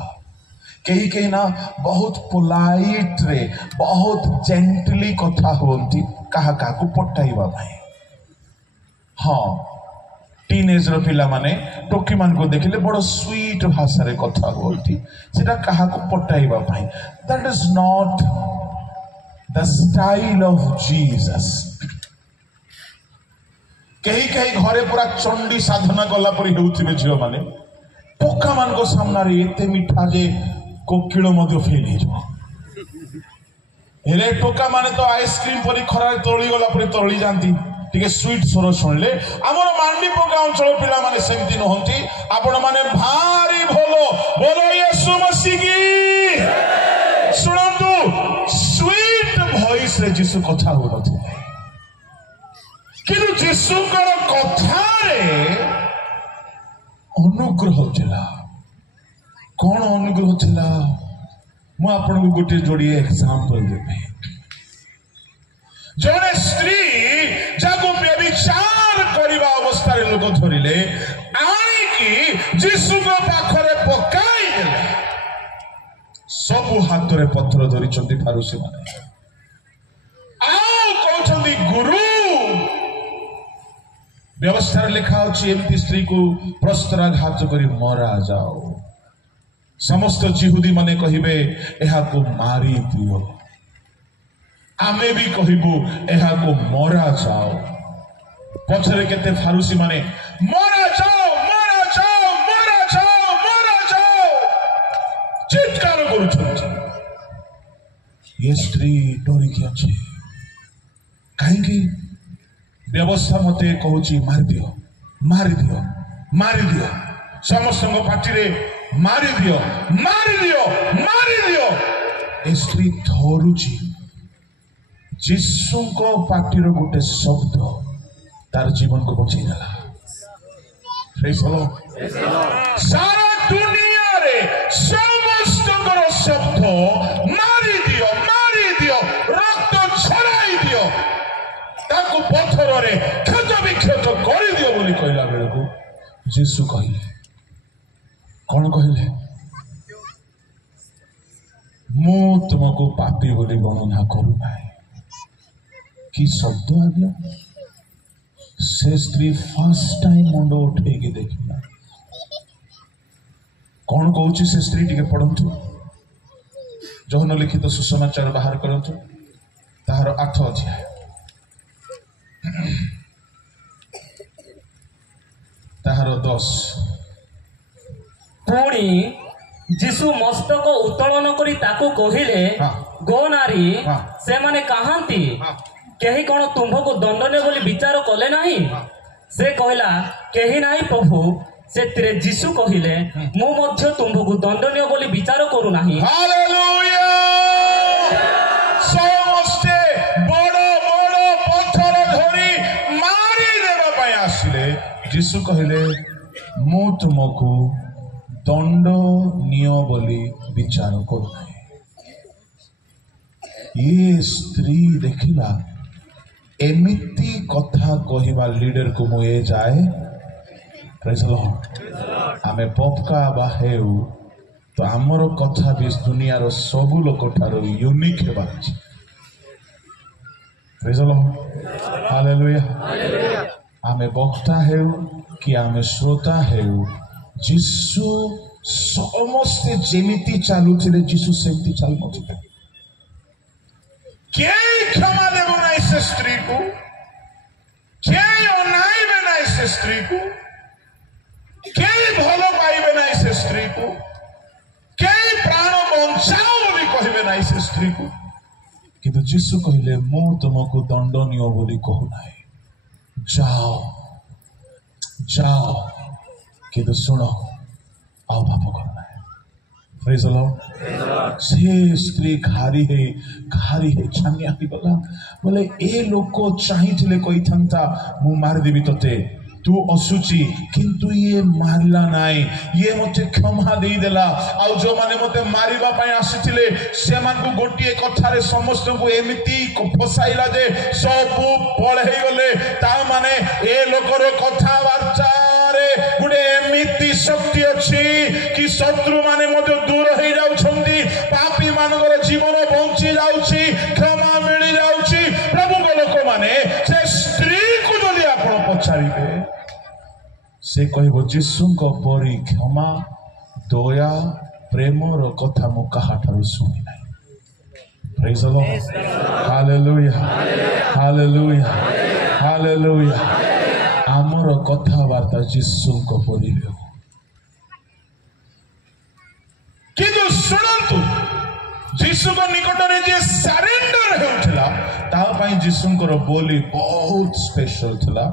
कहीं कहीं ना बहुत पोलाइट रे बहुत जेंटली कथा होती कहा को पटाइबा भाई हाँ टीनेज रो पिला माने टोकी मान को देखिले बड़ स्वीट भाषा रे कथा होती सेटा कहा को पटाइबा भाई that is not the style of Jesus कहीं कहीं घरे पूरा चंडी साधना कला परी हेउथिबे झियो माने टोका मान को सामना रे एते मिठा जे कोकिल मध्य फेल हो हेले टोका माने तो आइसक्रीम परी खरा तोली गला परी तोली जानती टिके स्वीट स्वर सुनले हमर मांडी पका अंचल पिला माने सेमती नहंती आपण माने भारी भलो बोलो येशू मसीह की सुनंतु स्वीट वॉइस रे जीसु कथा हो नथिले किंतु जीशुकर कथा रे अनुग्रह थिला कौन अनुग्रह थिला मु आपन को गोटे जोड़िए एग्जांपल देबे जने स्त्री जाको व्यभिचार करिबा अवस्था रे लोक धरिले आनी की जीशु को पाखरे पकाई देले सब हाथ रे पत्थर धरि चंदी फारुसी माने आ कहउछंदी गुरु व्यवस्था लिखा अच्छी एमती स्त्री को प्रस्तराघात करी मरा जाओ समस्त जिहुदी माने कहिबे एहा को मारी दियो आमे भी कहबू एहा को मरा जाओ पछरे केते फारुसी माने मरा जाओ मरा जाओ मरा जाओ मरा जाओ चित्कार करूछन ये स्त्री डोरी की अछि काहे की व्यवस्था मते कहूची मारी दियो मारी दियो मारी दियो समस्त पार्टी रे मारी दियो मारी दियो मारी दियो ए स्त्री थरुची जीशु को पार्टी रो गोटे शब्द तार जीवन को बचाई देला प्रेज द लॉर्ड सारा दुनिया ମାରି ଦିଅ ରକ୍ତ ଛଡ଼ାଇ ଦିଅ ତାକୁ ପଥରରେ କ୍ଷତ ବିକ୍ଷତ କରିଦିଅ ବୋଲି କହିଲା ବେଳକୁ ଯୀଶୁ କହିଲେ କଣ କହିଲେ? ମୁଁ ତୁମକୁ ପାପୀ ବୋଲି ଗଣନା କରୁନାହିଁ। କି ଶବ୍ଦ ଆଜ୍ଞା! ସେ ସ୍ତ୍ରୀ ଫାର୍ଷ୍ଟ ଟାଇମ ମୁଣ୍ଡ ଉଠେଇକି ଦେଖିଲା। କଣ କହୁଛି ସେ ସ୍ତ୍ରୀ? ଟିକେ ପଢନ୍ତୁ। ଯୌନ ଲିଖିତ ସୁସମାଚାର ବାହାର କରନ୍ତୁ, ତାହାର 8 ଅଧ୍ୟାୟ ତାହାର 10। ପୁଣି ଯୀଶୁ ମସ୍ତକ ଉତ୍ତୋଳନ କରି ତାକୁ କହିଲେ, ଗୋ ନାରୀ, ସେମାନେ କାହାନ୍ତି? କେହି କଣ ତୁମ୍ଭକୁ ଦଣ୍ଡନୀୟ ବୋଲି ବିଚାର କଲେ ନାହିଁ? ସେ କହିଲା, କେହି ନାହିଁ ପ୍ରଭୁ। ସେଥିରେ ଯୀଶୁ କହିଲେ, ମୁଁ ମଧ୍ୟ ତୁମ୍ଭକୁ ଦଣ୍ଡନୀୟ ବୋଲି ବିଚାର କରୁନାହିଁ। ସମସ୍ତେ ବଡ଼ ବଡ଼ ପଥର ଧରି ମାରିଦେବା ପାଇଁ ଆସିଲେ। ଯୀଶୁ କହିଲେ, ମୁଁ ତୁମକୁ ଦଣ୍ଡନୀୟ ବୋଲି ବିଚାର କରୁନାହିଁ। ये स्त्री देखिला एमिति कथा कहवा लीडर को मुए जाए। Praise Lord. आमे पपका बाहेउ तो आमर कथा भी दुनियार सब लोक ठारो यूनिक हेबा। Praise Lord. हालेलुया। आमे वक्ता हेउ कि आमे श्रोता हेउ, जीसु समस्ते जेमिति चालुथिले जीसु सेमिति चालु नथिले। के क्षमा देव ना इस स्त्री को, के अनाइबे ना इस स्त्री को, के भल पाइबे ना इस स्त्री को, के प्राण बंचाओ भी कहबे ना इस स्त्री को। किंतु जीसु कहले, मु तुमको दंडनीय बोली कहू नाही, जाओ जाओ, किंतु सुनो आओ पाप करना है। Praise Lord. से स्त्री घारी है छानिया गला बोले ए लोक चाहिए कही था मु मारिदेवी तोते, तू असुची, किंतु ये मारला नाई, ये मते क्षमा दे देला। आ जो माने मते मारिबा पई आसीथिले से मान को गोटिए कथारे समस्त को एमिति फसाइला जे सब पळेई गले। ता माने ए लोकर कथा वार्ता रे गुडे एमिति शक्ति अछि कि शत्रु माने मते दूर हो जाउछंती, पापी मानकर जीवन बंची जाउछि, क्षमा मिली जाउछि। प्रभु को लोक माने से स्त्री को जदि आपण पछारिबे से कहबो जीसुଙ୍କ परी क्षमा दया प्रेमर कथा मु काहाठारु सुनि नाही। Praise the lord. Hallelujah hallelujah hallelujah. आमर कथा वार्ता जीसुଙ୍କ परी हो। किंतु सुनंतु जीसु को निकट में जे सरेंडर होउथला ता पई जीसुଙ୍କର बोली बहुत स्पेशल थला।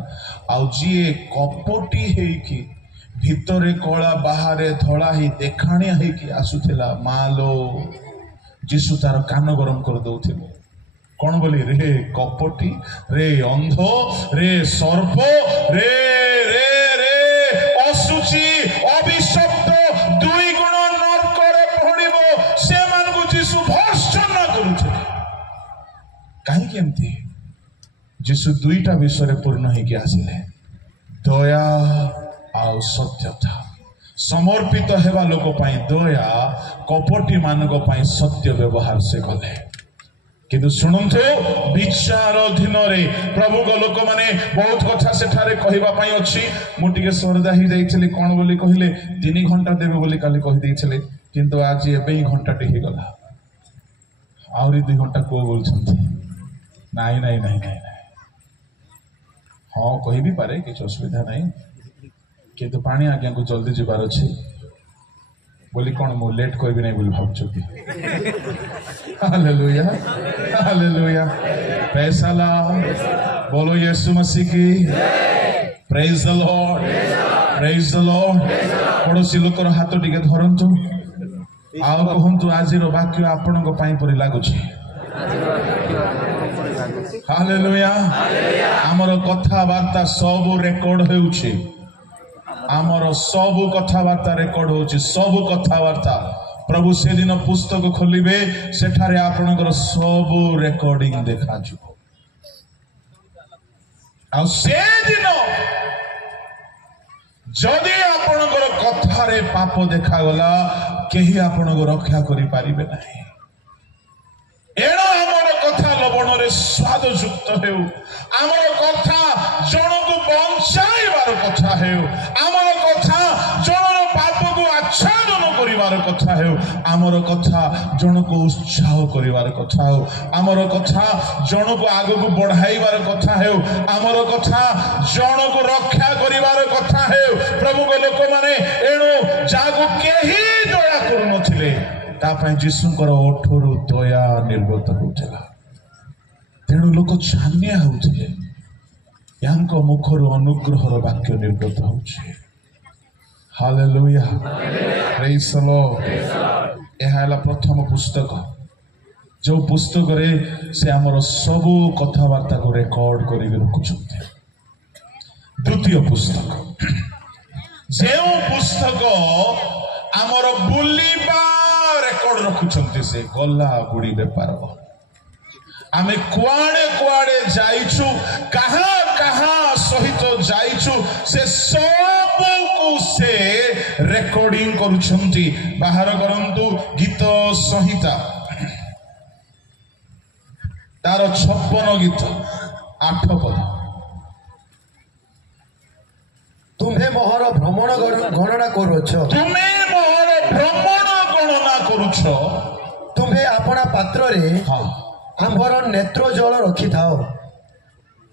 आ जी कपटी है कि भितरे कला बाहर धड़ा ही देखाणिया है कि आसुथिला मालो जीसु तार कान गरम कर दउथिले। कौन बोली? रे कपटी, रे अंध, रे सर्प, रे रे रे असुची अभिशप्त दुई गुण नरकरे पड़िबो से मानकु जीसु भर्त्सना करूथिले। काहे केमती? जीसु दुईटा विषय पूर्ण है कि आसिले, दया आउ सत्यता। समर्पित हेबा लोक पाई दया, कपटी मानक पाई सत्य व्यवहार से कले। किंतु सुनंतु विचार अधीन रे प्रभु को लोक माने बहुत कथा सेठारे कहबा पाई अछि। मु टिके सरदा ही जाइछले कोन बोली कहिले 3 घंटा देबे बोली काली कहि दैछले, किंतु आज एबे ही घंटाटी हे गला। आउरी 2 घंटा को बोलछंती? नाही नाही नाही नाही। हाँ कहि भी पारे, किछ असुविधा नहीं, किंतु पानी आज्ञा को जल्दी जीवार अच्छे बोली कौन मु लेट कहबी नहीं बोली भावछु कि। Hallelujah hallelujah. पैसा ला बोलो यीशु मसीह की। Praise the Lord praise the Lord. पड़ोसी लोकर हाथ टिके धरंतु आउ कहंतु आजिर वाक्य आपणक पई परि लागुछि। हालेलुया। आमर कथावार्ता सब रेकर्ड होउछि, आमर सब कथावार्ता रेकर्ड होउछि, सब कथावार्ता प्रभु से दिन पुस्तक खोलिबे सेठारे आपनकर सब रेकॉर्डिंग देखा जिवो आ से दिन जदि आपनकर कथारे पाप देखा गला केही आपनको रक्षा करि पारिबे नाही एणो हमर कथा लवण रे स्वाद युक्त हेउ हमर कथा जनक बंचाइबार कथा हेउ हमर कथा जनर पाप को आच्छादन करिवार कथा हेउ हमर कथा जनक उत्साह करिवार कथा हेउ हमर कथा जनक आगु को बढ़ाइबार कथा हेउ हमर कथा जनक रक्षा करिवार कथा हेउ प्रभु को लोक माने एणो जागु केही दया करू नथिले जीशुकर ओठरू दया निर्गत होता तेणु लोक छानिया होते मुखर अनुग्रहर वाक्य निर्गत होचे हालेलुया प्रेज द लॉर्ड यह प्रथम पुस्तक जो पुस्तक रे से आमर सबू कथबार्ता को रेकॉर्ड करके रखुछन्ते द्वितीय पुस्तक जो पुस्तक आमर बुलिबा रेकॉर्ड रखुछन्ते से गला बुड़ी बेपार आमे कुआड़े कुआड़े जाइछु कहाँ कहाँ सहित जाइछु से सब को से रेकॉर्डिंग करुछन्ति बाहर करंतु गीत संहिता तार 56 गीत 8 पद तुम्हें मोहर भ्रमण गणना करुछ तुम्हें मोहर भ्रमण गणना करुछ तुम्हें अपना पात्र रे आंबर नेत्र जल रखी थाओ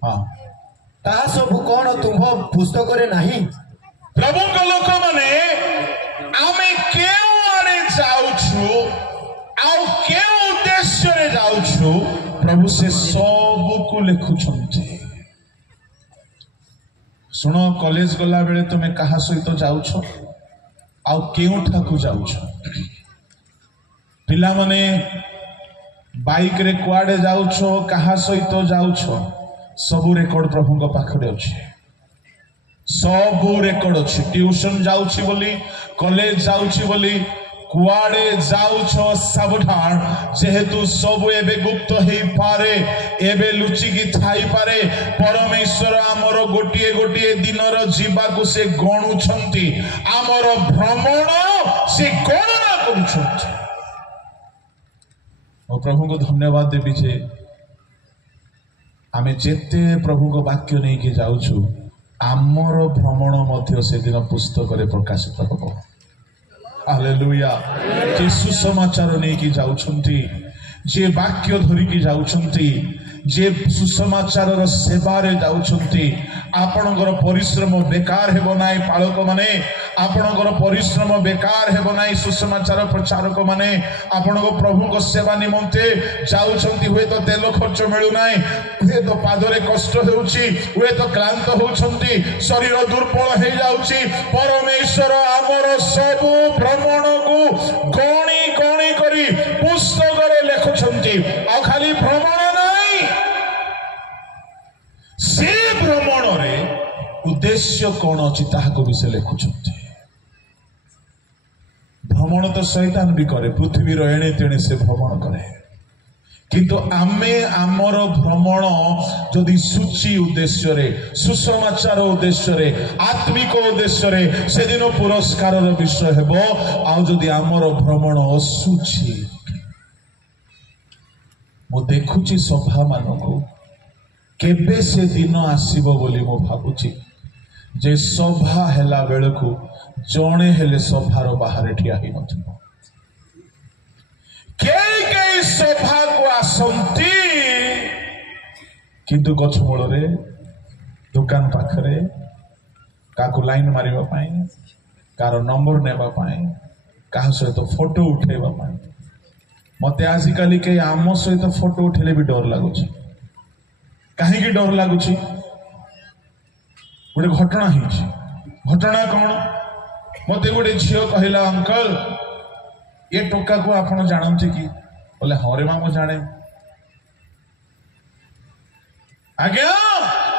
ताहा सब कौन तुम पुस्तक रे नहीं प्रभु को लोक माने आमे केउ आरे जाउछु आउ केउ उद्देश्य रे जाउछु प्रभु से सब को लिखुछन्ते सुनो कॉलेज गला बेले तुमे कहा सहित जाउछ आउ केउ ठाकु जाउछ पिला माने बाइक रे कुआडे जाउछ कहा सहित जाउछ सब रेकॉर्ड प्रभु को पाखरे अछि सब रेकॉर्ड अछि ट्यूशन जाउछि बोली कॉलेज जाउछि बोली कुआडे जाउछ सावधान जेहेतु सब एबे गुप्त हेई पारे एबे लुचि की थाई पारे परमेश्वर हमर गोटिए गोटिए दिनर जीवा को से गणुछंती हमर भ्रमण से गणना करूछंती और प्रभु को धन्यवाद देबी जे आमे जेते प्रभु को वाक्य नहीं कि जाउछु आमर भ्रमण मध्य से दिन पुस्तक रे प्रकाशित होबो हालेलुया जे सुसमाचार नहीं कि जाउछंती जे वाक्य धरि कि जाउछंती जे सुसमाचार रो सेवा रे जाउछंती आपणकर परिश्रम बेकार हेबो नाही पालक माने आपणकर परिश्रम बेकार हेबो नाही सुसमाचार प्रचारक माने आपणको प्रभु को सेवा निमंते जाउछंती हुए तो तेल खर्च मिलु नाही हुए तो पादरे कष्ट हेउची हुए तो क्लांत होउछंती शरीर दुर्बल हे जाउची परमेश्वर हमर सब भ्रमण को गणी गणी करी पुस्तक रे लेखुछंती आ खाली भ्रमण से भ्रमण रे उद्देश्य कौन अच्छी ताहाको भी से लिखुछंती भ्रमण तो शैतान भी करे पृथ्वी रो एणे तेणे से भ्रमण करे किंतु आमे आमर भ्रमण जदि सूची उद्देश्य रे सुसमाचार उद्देश्य रे आत्मिक उद्देश्य रे से दिन पुरस्कार रो विषय हेबो आ जदि आमर भ्रमण असूची मो देखुची सभा मानको केबे से दिन आसीबो बोली मो भाबुची जे सभा हेला बेलकु जणे हेले सभार बाहर ठिया ही नथिबो के सभा को आसंती किंतु गछ मूल रे दुकान पाखरे काकु लाइन मारिबा पाई कार नंबर नेबा पाई काहा सहित फोटो उठेबा पाई मते आजिकाली के आम सहित फोटो उठेले भी डर लागुची कहीं डर लगुच गोटे घटना घटना कौन मत गोटे झील कहला अंकल ये टोका को आप जानते कि बोले हाँ रे माँ मुझे जाने आज्ञा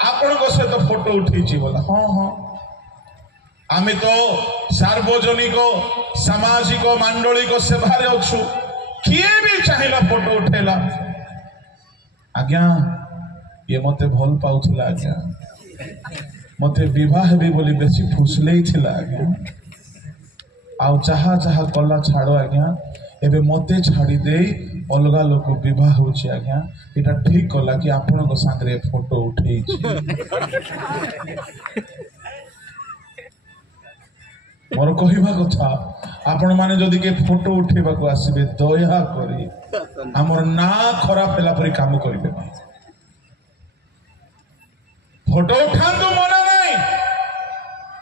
आपण सहित फोटो उठे बोला हाँ हाँ आमे तो सार्वजनिक सामाजिक मांडलिक सेवारे अच्छु किए भी चाहिला फोटो उठेला आज्ञा ये मते भल पाउथिला आज्ञा मते विवाह भी बोली बेसी फुसलेई थिला आज्ञा आउ चाहा चाहा कला छाड़ो आज्ञा एबे मते छाड़ी दे अलगा लोक विवाह होछि आज्ञा एटा ठीक कला कि आपण को संगे फोटो उठेई मोर कहवा कथा आपण माने जदि के फोटो उठेबा को आसीबे दया करी हमर ना खराब होला परी काम करिवे फोटो उठांतु मना नहीं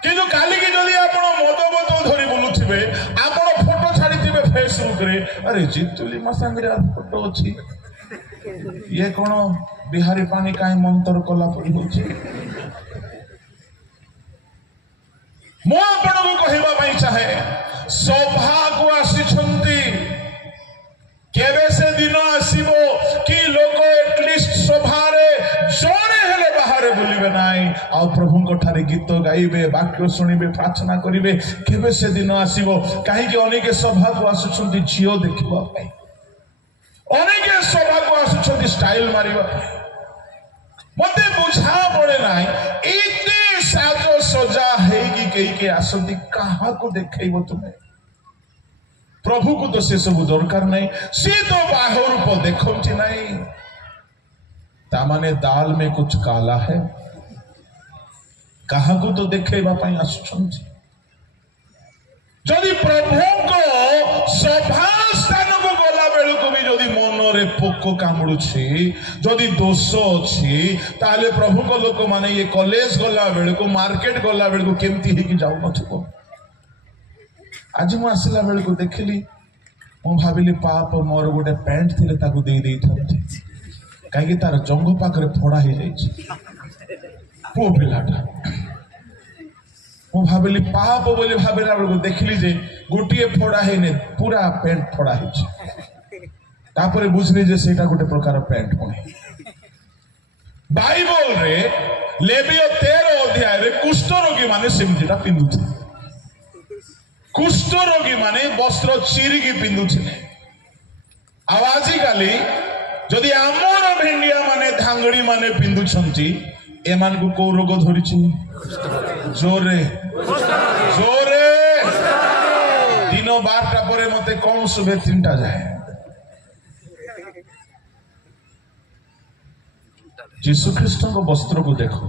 किंतु काली की जदि आपण मद बोतल धरी बुलुथिबे आपण फोटो छाड़ीथिबे फेसबुक रे अरे जितुली मा संगे फोटो अछि ये कोन बिहारी पानी काई मंत्र कला परी होछि मो आपण को कहबा पई चाहे सभा को आसीछंती केबे से दिन आसीबो कि लोक एटलिस्ट सभा रे जोरे हेले बाहर बोलिबे नाही आ प्रभु को ठारे गीत गाइबे वाक्य सुनिबे प्रार्थना करिवे केबे से दिन आसीबो काहे कि अनेक सभा को आसीछंती जियो देखिबा पई अनेक सभा को आसीछंती स्टाइल मारिबा मते बुझा पड़े नाही इते साजो सजा हेगी कई के आसंती कहा को देखेइबो तुमे प्रभु को तो से सब दरकार नहीं सी तो बाह्य रूप देखौछि नहीं तामाने दाल में कुछ काला है कहा को तो देखेबा पई आसुछंती जदि प्रभु को सभा स्थान को गला बेलु को भी जदि मन रे पोको कामुडुछि जदि दोष अछि ताले प्रभु को लोक माने ये कॉलेज गला बेलु को मार्केट गला बेलु को केमती हे कि जाउ नथिबो आज मु आसिला बेलु को देखिली मु भाबिली पाप मोर गोटे पैंट थिले ताकू देई देई थंती काहे कि तार जंग पाखरे फोड़ा हे जाइछि पो पिलाटा मु भाबिली पाप बोली भाबिला बेलु को देखिली जे गोटिए फोड़ा हे ने पूरा पैंट फोड़ा हे तापरे बुझली जे सेटा गोटे प्रकार पैंट पुणी बाइबल रे लेविय 13 अध्याय रे कुष्ठ रोगी माने सेमतिटा पिंदुथे कुष्ठ रोगी माने वस्त्र चिरिकी पिंदुथिले आवाजी गाली जदि आमर भेंडिया माने धांगड़ी माने पिंदुछंती एमान को को रोग धरिछि जोरे जोरे दिन 12टा परे मते कोन सुबे 3टा जाए यीशु ख्रीष्ट को वस्त्र को देखो